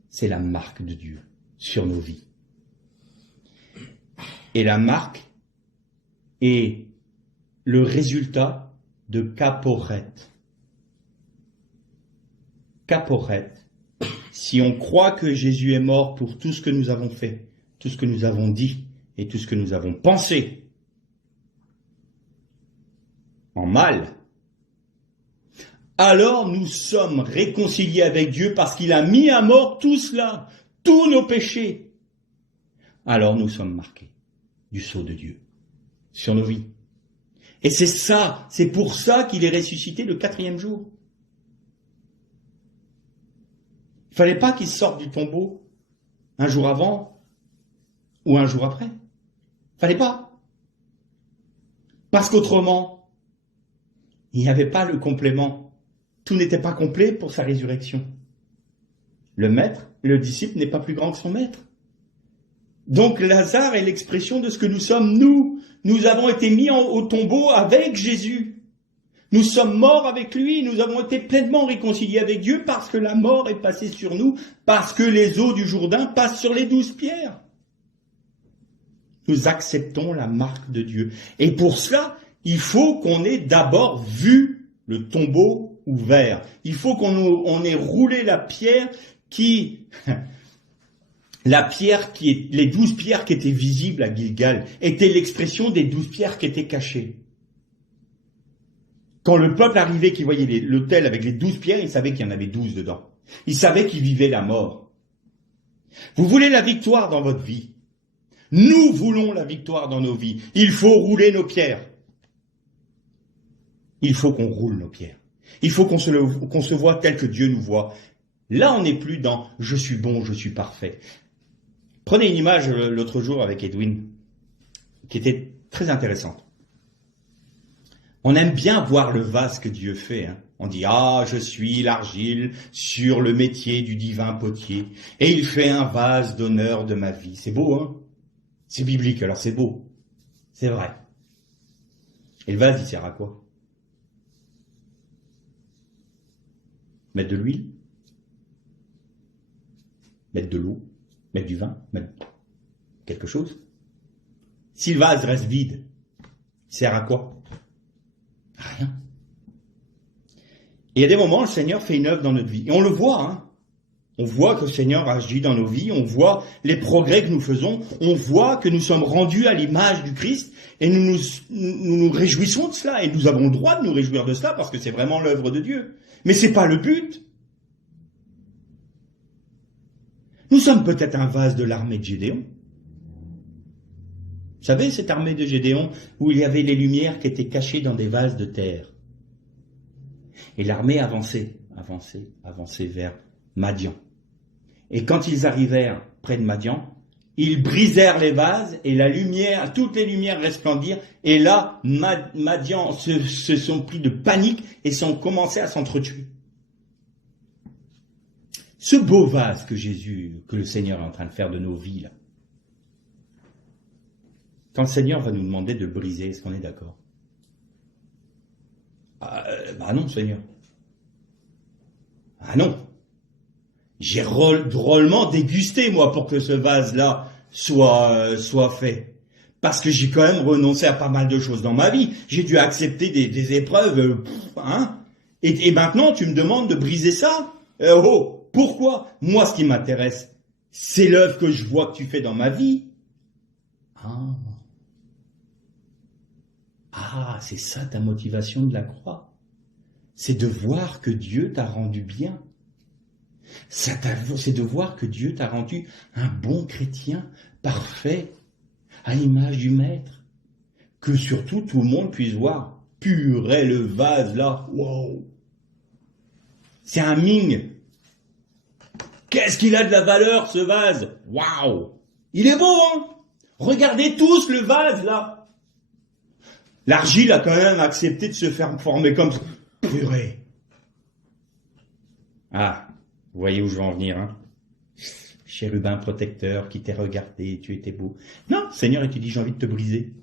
C'est la marque de Dieu sur nos vies. Et la marque est le résultat de Kaporet. Kaporet. Si on croit que Jésus est mort pour tout ce que nous avons fait, tout ce que nous avons dit et tout ce que nous avons pensé en mal, alors nous sommes réconciliés avec Dieu parce qu'il a mis à mort tout cela, tous nos péchés. Alors nous sommes marqués du sceau de Dieu sur nos vies. Et c'est pour ça qu'il est ressuscité le 4e jour. Il ne fallait pas qu'il sorte du tombeau un jour avant ou un jour après. Il ne fallait pas. Parce qu'autrement, il n'y avait pas le complément. Tout n'était pas complet pour sa résurrection. Le disciple n'est pas plus grand que son maître. Donc Lazare est l'expression de ce que nous sommes nous. Nous avons été mis au tombeau avec Jésus. Nous sommes morts avec lui, nous avons été pleinement réconciliés avec Dieu parce que la mort est passée sur nous, parce que les eaux du Jourdain passent sur les 12 pierres. Nous acceptons la marque de Dieu. Et pour cela, il faut qu'on ait d'abord vu le tombeau ouvert. Il faut qu'on ait roulé la pierre les 12 pierres qui étaient visibles à Gilgal étaient l'expression des 12 pierres qui étaient cachées. Quand le peuple arrivait, qui voyait l'autel avec les 12 pierres, il savait qu'il y en avait 12 dedans. Il savait qu'il vivait la mort. Vous voulez la victoire dans votre vie? Nous voulons la victoire dans nos vies. Il faut rouler nos pierres. Il faut qu'on roule nos pierres. Il faut qu'on se voit tel que Dieu nous voit. Là, on n'est plus dans « je suis bon, je suis parfait ». Prenez une image l'autre jour avec Edwin, qui était très intéressante. On aime bien voir le vase que Dieu fait. Hein. On dit « Ah, je suis l'argile sur le métier du divin potier, et il fait un vase d'honneur de ma vie. » C'est beau, hein? C'est biblique, alors c'est beau. C'est vrai. Et le vase, il sert à quoi? Mettre de l'huile, mettre de l'eau, mettre du vin, mettre quelque chose. Si le vase reste vide, il sert à quoi? À rien. Et il y a des moments, le Seigneur fait une œuvre dans notre vie. Et on le voit, hein. On voit que le Seigneur agit dans nos vies, on voit les progrès que nous faisons, on voit que nous sommes rendus à l'image du Christ, et nous nous réjouissons de cela, et nous avons le droit de nous réjouir de cela, parce que c'est vraiment l'œuvre de Dieu. Mais c'est pas le but. Nous sommes peut-être un vase de l'armée de Gédéon. Vous savez, cette armée de Gédéon, où il y avait les lumières qui étaient cachées dans des vases de terre. Et l'armée avançait vers Madian. Et quand ils arrivèrent près de Madian, ils brisèrent les vases et la lumière, toutes les lumières resplendirent. Et là, Madian se sont pris de panique et sont commencés à s'entretuer. Ce beau vase que le Seigneur est en train de faire de nos vies, là, quand le Seigneur va nous demander de le briser, est-ce qu'on est d'accord? Bah non, Seigneur. Ah non. J'ai drôlement dégusté, moi, pour que ce vase-là soit fait. Parce que j'ai quand même renoncé à pas mal de choses dans ma vie. J'ai dû accepter des épreuves, hein. Et maintenant, tu me demandes de briser ça? Pourquoi? Moi, ce qui m'intéresse, c'est l'œuvre que je vois que tu fais dans ma vie. C'est ça ta motivation de la croix. C'est de voir que Dieu t'a rendu bien. C'est de voir que Dieu t'a rendu un bon chrétien, parfait, à l'image du Maître. Que surtout tout le monde puisse voir. Purée, le vase là, wow. C'est un ming. Qu'est-ce qu'il a de la valeur, ce vase? Waouh! Il est beau, hein? Regardez tous le vase là. L'argile a quand même accepté de se faire former comme purée. Ah, vous voyez où je veux en venir, hein? Chérubin protecteur qui t'est regardé, tu étais beau. Non, Seigneur, il te dit, j'ai envie de te briser.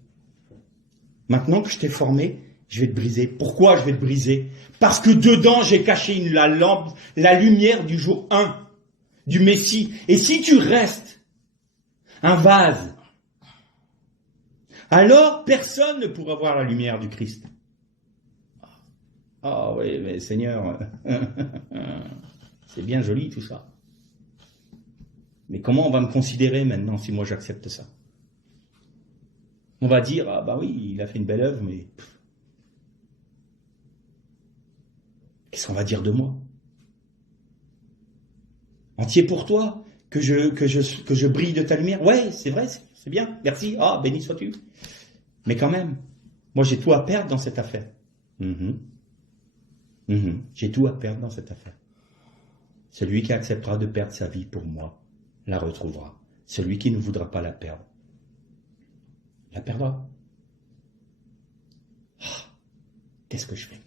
Maintenant que je t'ai formé, je vais te briser. Pourquoi je vais te briser? Parce que dedans, j'ai caché la lampe, la lumière du jour 1, du Messie. Et si tu restes un vase, alors personne ne pourra voir la lumière du Christ. Ah oui, mais Seigneur, c'est bien joli tout ça. Mais comment on va me considérer maintenant si moi j'accepte ça? On va dire, ah bah oui, il a fait une belle œuvre, mais qu'est-ce qu'on va dire de moi? Entier pour toi, que je brille de ta lumière. Ouais, c'est vrai, c'est bien, merci, béni sois-tu. Mais quand même, moi j'ai tout à perdre dans cette affaire. J'ai tout à perdre dans cette affaire. Celui qui acceptera de perdre sa vie pour moi, la retrouvera. Celui qui ne voudra pas la perdre, la perdra. Qu'est-ce que je fais?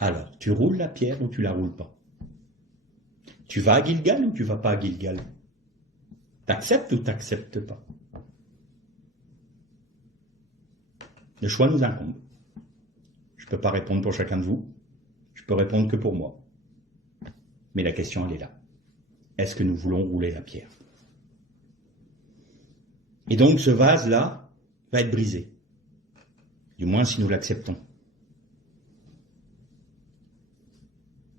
Alors, tu roules la pierre ou tu la roules pas? Tu vas à Gilgal ou tu vas pas à Gilgal? T'acceptes ou t'acceptes pas? Le choix nous incombe. Je ne peux pas répondre pour chacun de vous. Je peux répondre que pour moi. Mais la question, elle est là. Est-ce que nous voulons rouler la pierre? Et donc, ce vase-là va être brisé. Du moins, si nous l'acceptons.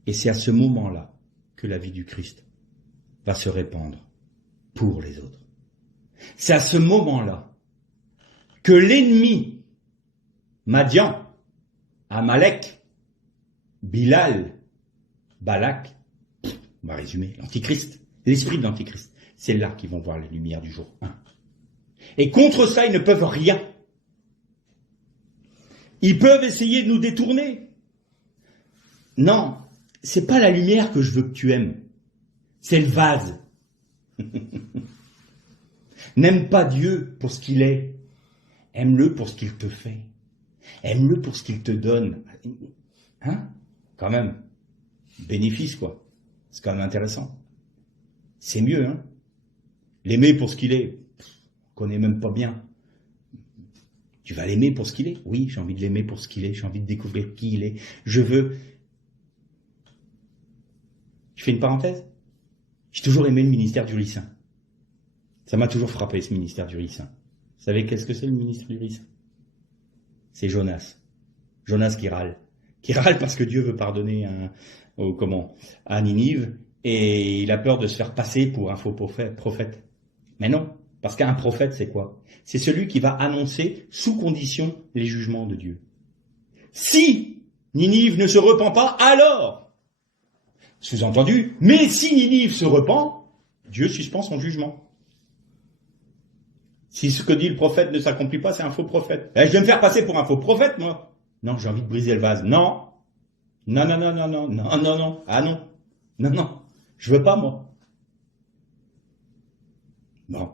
Et c'est à ce moment-là que la vie du Christ va se répandre pour les autres. C'est à ce moment-là que l'ennemi, Madian, Amalek, Bilal, Balak, on va résumer, l'Antichrist, l'esprit de l'Antichrist, c'est là qu'ils vont voir les lumières du jour 1. Et contre ça, ils ne peuvent rien. Ils peuvent essayer de nous détourner. Non, c'est pas la lumière que je veux que tu aimes, c'est le vase. N'aime pas Dieu pour ce qu'il est, aime-le pour ce qu'il te fait. Aime-le pour ce qu'il te donne. Hein? Quand même. Bénéfice, quoi. C'est quand même intéressant. C'est mieux, hein? L'aimer pour ce qu'il est. On connaît même pas bien. Tu vas l'aimer pour ce qu'il est? Oui, j'ai envie de l'aimer pour ce qu'il est. J'ai envie de découvrir qui il est. Je veux Je fais une parenthèse. J'ai toujours aimé le ministère du ricin. Ça m'a toujours frappé, ce ministère du ricin. Vous savez qu'est-ce que c'est le ministre du ricin? C'est Jonas. Jonas qui râle. Qui râle parce que Dieu veut pardonner à Ninive et il a peur de se faire passer pour un faux prophète. Mais non, parce qu'un prophète, c'est quoi? C'est celui qui va annoncer sous condition les jugements de Dieu. Si Ninive ne se repent pas, alors, sous-entendu, mais si Ninive se repent, Dieu suspend son jugement. Si ce que dit le prophète ne s'accomplit pas, c'est un faux prophète. Je vais me faire passer pour un faux prophète, moi. Non, j'ai envie de briser le vase. Non. Non. Ah non. Non. Je veux pas, moi. Bon.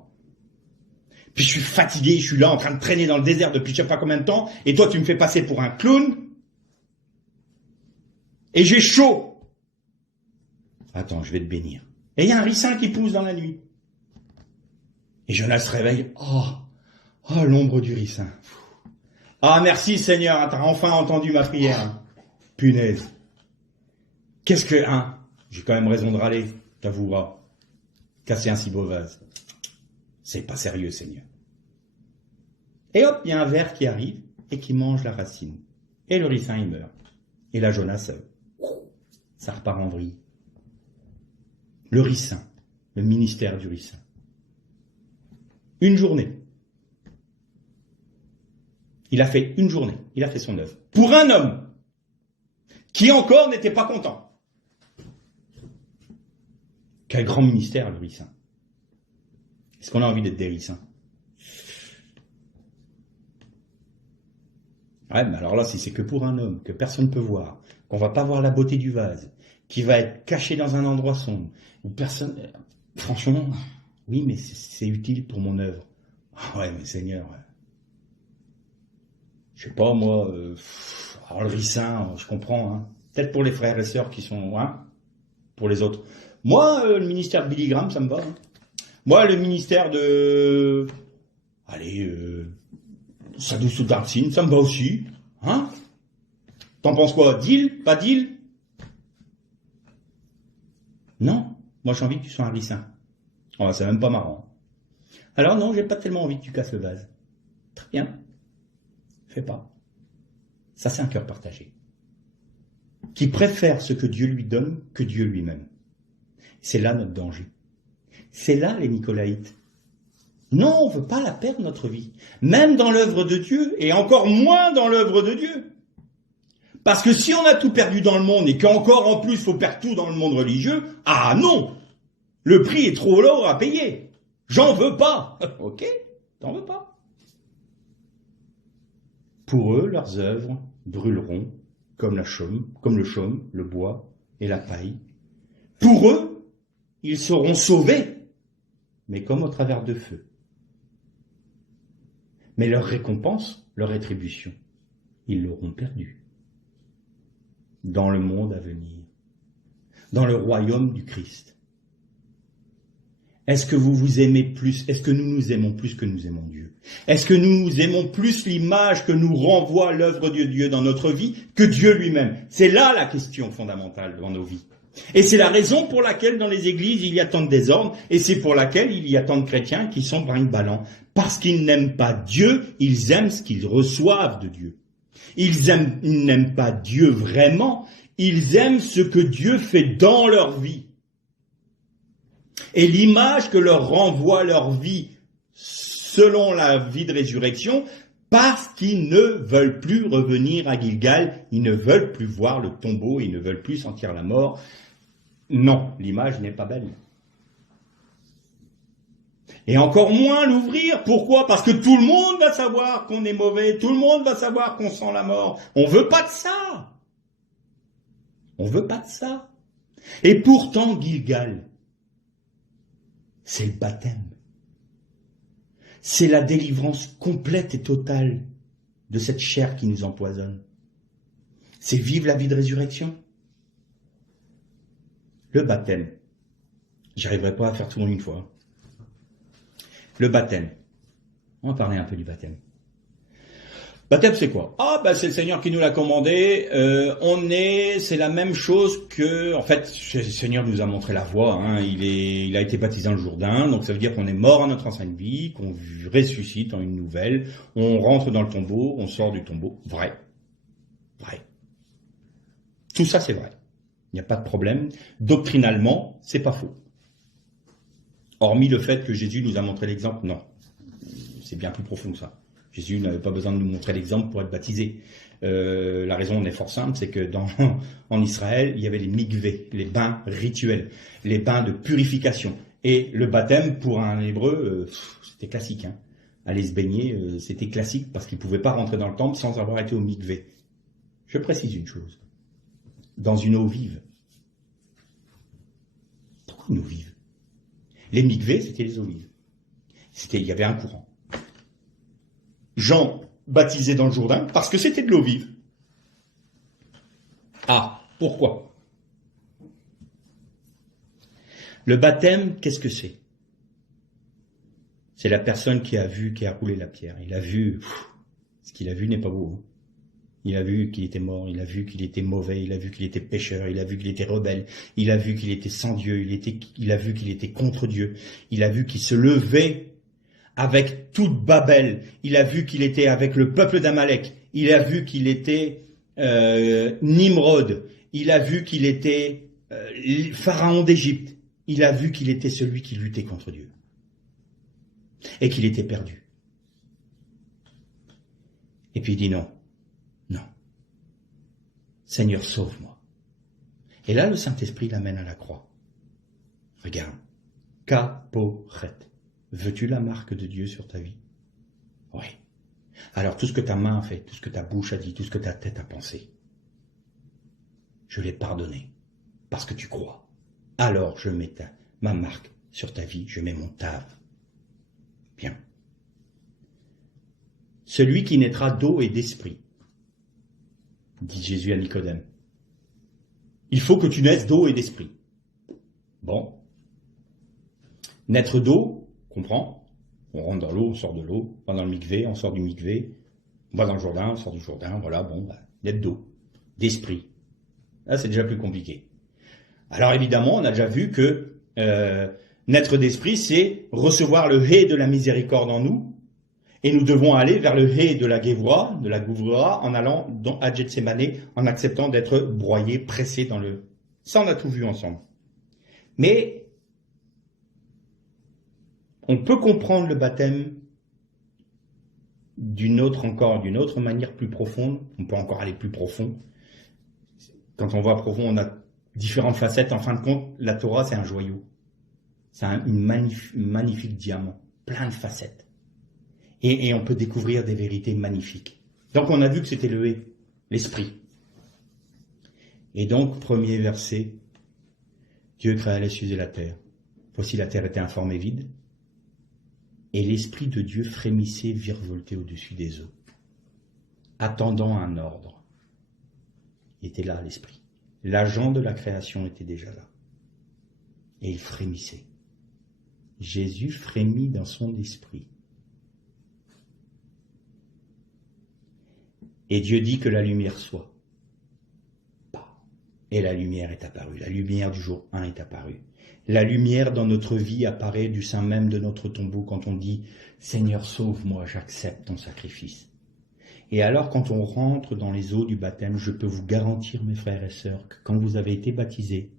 Puis je suis fatigué, je suis là en train de traîner dans le désert depuis je sais pas combien de temps, et toi tu me fais passer pour un clown, et j'ai chaud. Attends, je vais te bénir. Et il y a un ricin qui pousse dans la nuit. Et Jonas se réveille. Oh, l'ombre du ricin. Ah, merci Seigneur, t'as enfin entendu ma prière. Punaise. Qu'est-ce que... j'ai quand même raison de râler, t'avoueras. Casser un si beau vase. C'est pas sérieux, Seigneur. Et hop, il y a un ver qui arrive et qui mange la racine. Et le ricin, il meurt. Et là, Jonas, ça repart en vrille. Le ricin, le ministère du ricin. Une journée. Il a fait une journée, il a fait son œuvre. Pour un homme qui encore n'était pas content. Quel grand ministère, le ricin. Est-ce qu'on a envie d'être des ricins? Ouais, mais alors là, si c'est que pour un homme, que personne ne peut voir, qu'on va pas voir la beauté du vase, qui va être caché dans un endroit sombre, où personne... Franchement, oui, mais c'est utile pour mon œuvre. Ouais, mais Seigneur... Je sais pas, moi... alors le ricin, je comprends, Peut-être pour les frères et sœurs qui sont... pour les autres. Moi, le ministère de Billy Graham, ça me va. Moi, le ministère de... Sadhu Sudarshan, ça me va aussi. T'en penses quoi? Deal? Pas deal? Non. Moi, j'ai envie que tu sois un ricin. Oh, c'est même pas marrant. Alors non, j'ai pas tellement envie que tu casses le vase. Très bien. Fais pas. Ça, c'est un cœur partagé. Qui préfère ce que Dieu lui donne que Dieu lui-même. C'est là notre danger. C'est là les Nicolaïtes. Non, on ne veut pas la perdre, notre vie. Même dans l'œuvre de Dieu, et encore moins dans l'œuvre de Dieu. Parce que si on a tout perdu dans le monde, et qu'encore en plus, il faut perdre tout dans le monde religieux, non! Le prix est trop lourd à payer. J'en veux pas. Ok, t'en veux pas. Pour eux, leurs œuvres brûleront comme le chaume, le bois et la paille. Pour eux, ils seront sauvés, mais comme au travers de feu. Mais leur récompense, leur rétribution, ils l'auront perdue. Dans le monde à venir, dans le royaume du Christ. Est-ce que vous vous aimez plus? Est-ce que nous nous aimons plus que nous aimons Dieu? Est-ce que nous aimons plus l'image que nous renvoie l'œuvre de Dieu dans notre vie que Dieu lui-même? C'est là la question fondamentale dans nos vies. Et c'est la raison pour laquelle dans les églises il y a tant de désordre, et c'est pour laquelle il y a tant de chrétiens qui sont brinque-ballants. Parce qu'ils n'aiment pas Dieu, ils aiment ce qu'ils reçoivent de Dieu. Ils n'aiment pas Dieu vraiment, ils aiment ce que Dieu fait dans leur vie. Et l'image que leur renvoie leur vie selon la vie de résurrection, parce qu'ils ne veulent plus revenir à Gilgal, ils ne veulent plus voir le tombeau, ils ne veulent plus sentir la mort. Non, l'image n'est pas belle. Et encore moins l'ouvrir. Pourquoi? Parce que tout le monde va savoir qu'on est mauvais, tout le monde va savoir qu'on sent la mort. On veut pas de ça. On veut pas de ça. Et pourtant, Gilgal, c'est le baptême. C'est la délivrance complète et totale de cette chair qui nous empoisonne. C'est vivre la vie de résurrection. Le baptême. J'arriverai pas à faire tout le monde une fois. Le baptême. On va parler un peu du baptême. Baptême, c'est quoi? Ah, bah, c'est le Seigneur qui nous l'a commandé. C'est la même chose que, en fait, le Seigneur nous a montré la voie. Hein. Il a été baptisé dans le Jourdain, donc ça veut dire qu'on est mort à notre ancienne vie, qu'on ressuscite en une nouvelle. On rentre dans le tombeau, on sort du tombeau. Vrai, vrai. Tout ça, c'est vrai. Il n'y a pas de problème. Doctrinalement, c'est pas faux. Hormis le fait que Jésus nous a montré l'exemple, non. C'est bien plus profond que ça. Jésus n'avait pas besoin de nous montrer l'exemple pour être baptisé. La raison en est fort simple, c'est que en Israël, il y avait les mikvés, les bains rituels, les bains de purification. Et le baptême, pour un hébreu, c'était classique. Hein. Aller se baigner, c'était classique parce qu'il ne pouvait pas rentrer dans le temple sans avoir été au mikvé. Je précise une chose. Dans une eau vive. Pourquoi une eau vive? Les mikvés, c'était les eaux vives. Il y avait un courant. Jean baptisé dans le Jourdain parce que c'était de l'eau vive. Ah, pourquoi? Le baptême, qu'est-ce que c'est? C'est la personne qui a roulé la pierre. Il a vu, ce qu'il a vu n'est pas beau. Hein. Il a vu qu'il était mort, il a vu qu'il était mauvais, il a vu qu'il était pécheur, il a vu qu'il était rebelle, il a vu qu'il était sans Dieu, il a vu qu'il était contre Dieu, il a vu qu'il se levait avec toute Babel, il a vu qu'il était avec le peuple d'Amalek, il a vu qu'il était Nimrod, il a vu qu'il était Pharaon d'Égypte, il a vu qu'il était celui qui luttait contre Dieu et qu'il était perdu. Et puis il dit non, Seigneur, sauve-moi. Et là, le Saint-Esprit l'amène à la croix. Regarde, Kaporet. Veux-tu la marque de Dieu sur ta vie? Oui. Alors tout ce que ta main a fait, tout ce que ta bouche a dit, tout ce que ta tête a pensé, je l'ai pardonné, parce que tu crois. Alors je mets ma marque sur ta vie, je mets mon tave. Bien. Celui qui naîtra d'eau et d'esprit, dit Jésus à Nicodème. Il faut que tu naisses d'eau et d'esprit. Bon. Naître d'eau, comprend. On rentre dans l'eau, on sort de l'eau, on va dans le mikvé, on sort du mikvé, on va dans le Jourdain, on sort du Jourdain, voilà, bon, naître d'eau, d'esprit. Là, c'est déjà plus compliqué. Alors évidemment, on a déjà vu que naître d'esprit, c'est recevoir le hé de la miséricorde en nous, et nous devons aller vers le hé de la Gévoura, en allant à Gethsémané, en acceptant d'être broyés, pressés dans le... Ça, on a tout vu ensemble. Mais on peut comprendre le baptême d'une autre manière plus profonde. On peut encore aller plus profond. Quand on va profond, on a différentes facettes. En fin de compte, la Torah, c'est un joyau. C'est un magnifique diamant, plein de facettes. Et on peut découvrir des vérités magnifiques. Donc on a vu que c'était le hé, l'esprit. Et donc, premier verset, Dieu créa les cieux et la terre. Voici la terre était informe et vide. Et l'Esprit de Dieu frémissait, virevoltait au-dessus des eaux, attendant un ordre. Il était là, l'Esprit. L'agent de la création était déjà là. Et il frémissait. Jésus frémit dans son esprit. Et Dieu dit que la lumière soit. Et la lumière est apparue. La lumière du jour 1 est apparue. La lumière dans notre vie apparaît du sein même de notre tombeau quand on dit « Seigneur, sauve-moi, j'accepte ton sacrifice ». Et alors quand on rentre dans les eaux du baptême, je peux vous garantir, mes frères et sœurs, que quand vous avez été baptisés,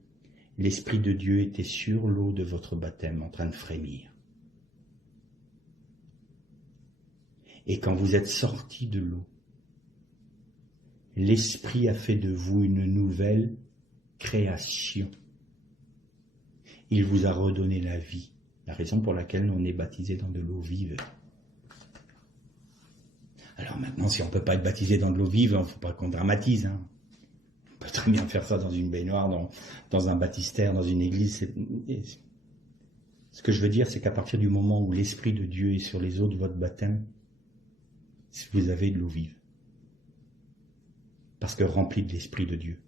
l'Esprit de Dieu était sur l'eau de votre baptême en train de frémir. Et quand vous êtes sortis de l'eau, l'Esprit a fait de vous une nouvelle création. Il vous a redonné la vie, la raison pour laquelle on est baptisé dans de l'eau vive. Alors maintenant, si on ne peut pas être baptisé dans de l'eau vive, il ne faut pas qu'on dramatise. Hein. On peut très bien faire ça dans une baignoire, dans un baptistère, dans une église. Ce que je veux dire, c'est qu'à partir du moment où l'Esprit de Dieu est sur les eaux de votre baptême, vous avez de l'eau vive. Parce que rempli de l'Esprit de Dieu.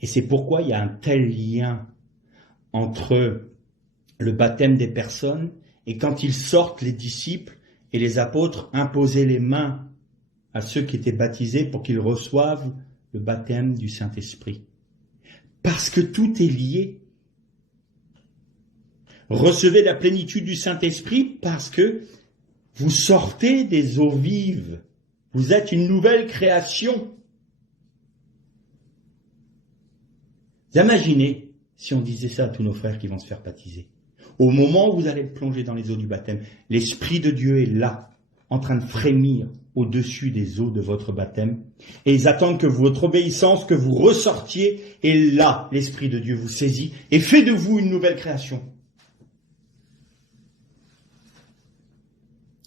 Et c'est pourquoi il y a un tel lien entre le baptême des personnes et quand ils sortent, les disciples et les apôtres imposaient les mains à ceux qui étaient baptisés pour qu'ils reçoivent le baptême du Saint-Esprit. Parce que tout est lié. Recevez la plénitude du Saint-Esprit parce que vous sortez des eaux vives. Vous êtes une nouvelle création. Imaginez si on disait ça à tous nos frères qui vont se faire baptiser. Au moment où vous allez plonger dans les eaux du baptême, l'Esprit de Dieu est là, en train de frémir au-dessus des eaux de votre baptême. Et ils attendent que votre obéissance, que vous ressortiez. Et là, l'Esprit de Dieu vous saisit et fait de vous une nouvelle création.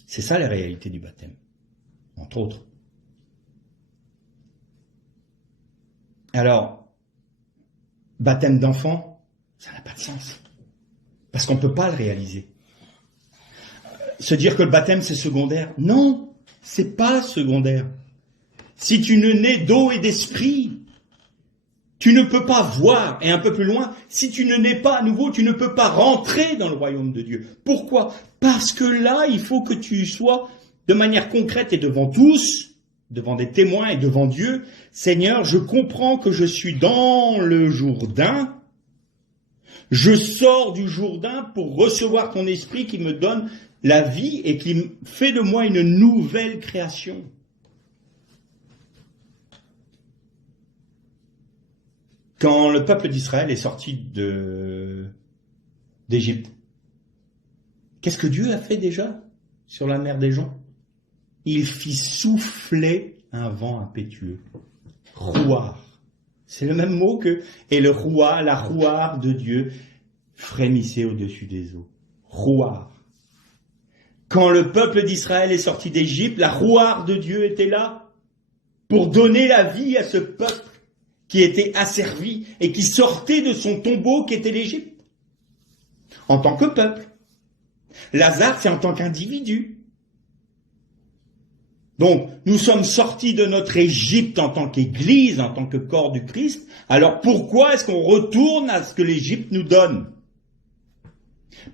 C'est ça la réalité du baptême, entre autres. Alors, baptême d'enfant, ça n'a pas de sens. Parce qu'on ne peut pas le réaliser. Se dire que le baptême c'est secondaire, non, c'est pas secondaire. Si tu ne nais d'eau et d'esprit, tu ne peux pas voir, et un peu plus loin, si tu ne nais pas à nouveau, tu ne peux pas rentrer dans le royaume de Dieu. Pourquoi? Parce que là, il faut que tu sois de manière concrète et devant tous, devant des témoins et devant Dieu. Seigneur, je comprends que je suis dans le Jourdain. Je sors du Jourdain pour recevoir ton esprit qui me donne la vie et qui fait de moi une nouvelle création. Quand le peuple d'Israël est sorti d'Égypte, qu'est-ce que Dieu a fait déjà sur la mer des Joncs? Il fit souffler un vent impétueux. Rouar. C'est le même mot que... Et le rouar, la rouar de Dieu frémissait au-dessus des eaux. Rouar. Quand le peuple d'Israël est sorti d'Égypte, la rouar de Dieu était là pour donner la vie à ce peuple qui était asservi et qui sortait de son tombeau qui était l'Égypte. En tant que peuple. Lazare, c'est en tant qu'individu. Donc, nous sommes sortis de notre Égypte en tant qu'Église, en tant que corps du Christ. Alors, pourquoi est-ce qu'on retourne à ce que l'Égypte nous donne?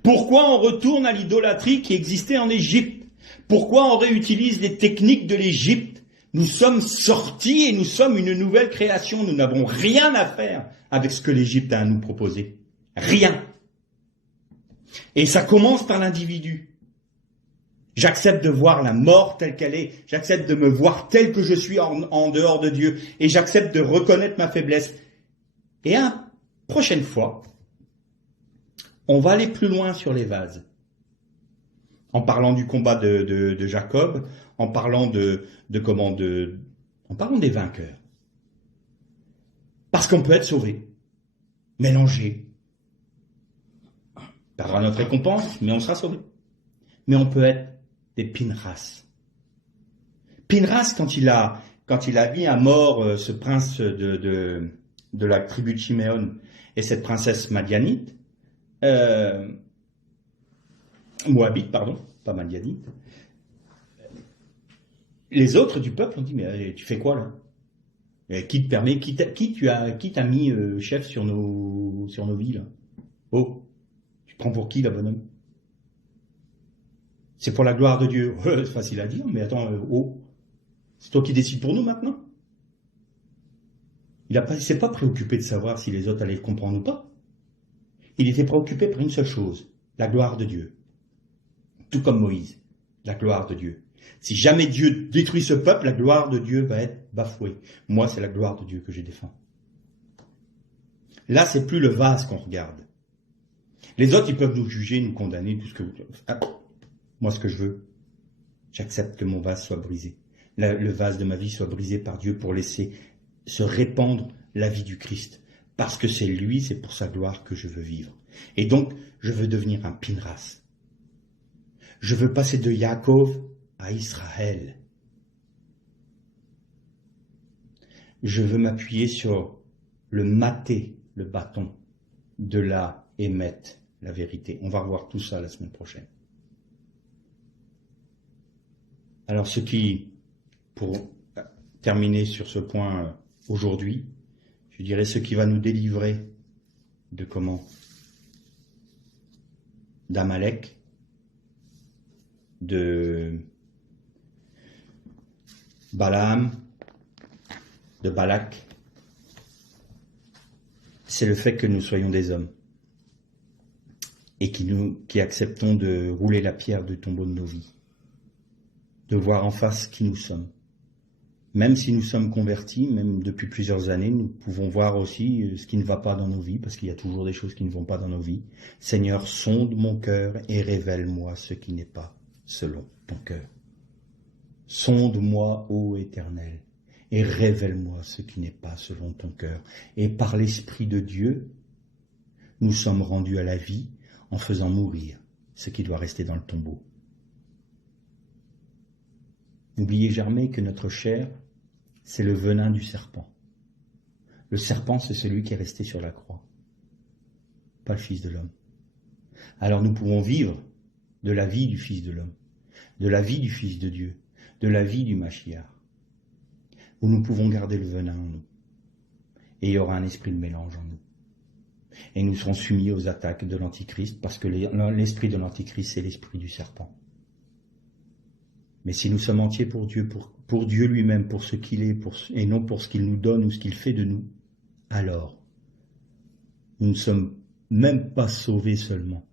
Pourquoi on retourne à l'idolâtrie qui existait en Égypte? Pourquoi on réutilise les techniques de l'Égypte? Nous sommes sortis et nous sommes une nouvelle création. Nous n'avons rien à faire avec ce que l'Égypte a à nous proposer. Rien. Et ça commence par l'individu. J'accepte de voir la mort telle qu'elle est. J'accepte de me voir tel que je suis en dehors de Dieu. Et j'accepte de reconnaître ma faiblesse. Et prochaine fois, on va aller plus loin sur les vases. En parlant du combat de Jacob, en parlant en parlant des vainqueurs. Parce qu'on peut être sauvé, mélangé. On perdra notre récompense, mais on sera sauvé. Mais on peut être des Pinhas. Pinhas, quand il a mis à mort ce prince de la tribu de Chiméon et cette princesse madianite, Moabite, pardon, pas madianite, les autres du peuple ont dit, mais tu fais quoi là? Qui te permet, qui t'a mis chef sur nos vies là? Oh, tu te prends pour qui là, bonhomme? C'est pour la gloire de Dieu. C'est facile à dire, mais attends, c'est toi qui décides pour nous maintenant. Il s'est pas préoccupé de savoir si les autres allaient le comprendre ou pas. Il était préoccupé par une seule chose, la gloire de Dieu. Tout comme Moïse, la gloire de Dieu. Si jamais Dieu détruit ce peuple, la gloire de Dieu va être bafouée. Moi, c'est la gloire de Dieu que je défends. Là, c'est plus le vase qu'on regarde. Les autres, ils peuvent nous juger, nous condamner, tout ce que vous... Moi, ce que je veux, j'accepte que mon vase soit brisé. Le vase de ma vie soit brisé par Dieu pour laisser se répandre la vie du Christ. Parce que c'est lui, c'est pour sa gloire que je veux vivre. Et donc, je veux devenir un Pinhas. Je veux passer de Yaakov à Israël. Je veux m'appuyer sur le maté, le bâton, de la émettre la vérité. On va revoir tout ça la semaine prochaine. Alors, pour terminer sur ce point aujourd'hui, je dirais ce qui va nous délivrer de d'Amalek, Balaam, de Balak, c'est le fait que nous soyons des hommes et qui acceptons de rouler la pierre du tombeau de nos vies, de voir en face qui nous sommes. Même si nous sommes convertis, même depuis plusieurs années, nous pouvons voir aussi ce qui ne va pas dans nos vies, parce qu'il y a toujours des choses qui ne vont pas dans nos vies. Seigneur, sonde mon cœur et révèle-moi ce qui n'est pas selon ton cœur. Sonde-moi, ô Éternel, et révèle-moi ce qui n'est pas selon ton cœur. Et par l'Esprit de Dieu, nous sommes rendus à la vie en faisant mourir ce qui doit rester dans le tombeau. N'oubliez jamais que notre chair, c'est le venin du serpent. Le serpent, c'est celui qui est resté sur la croix, pas le Fils de l'homme. Alors nous pouvons vivre de la vie du Fils de l'homme, de la vie du Fils de Dieu, de la vie du Mashiach, où nous pouvons garder le venin en nous. Et il y aura un esprit de mélange en nous. Et nous serons soumis aux attaques de l'Antichrist, parce que l'esprit de l'Antichrist, c'est l'esprit du serpent. Mais si nous sommes entiers pour Dieu, pour Dieu lui-même, pour ce qu'il est, et non pour ce qu'il nous donne ou ce qu'il fait de nous, alors nous ne sommes même pas sauvés seulement.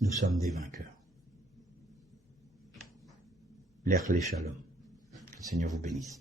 Nous sommes des vainqueurs. L'Ech les Shalom. Que le Seigneur vous bénisse.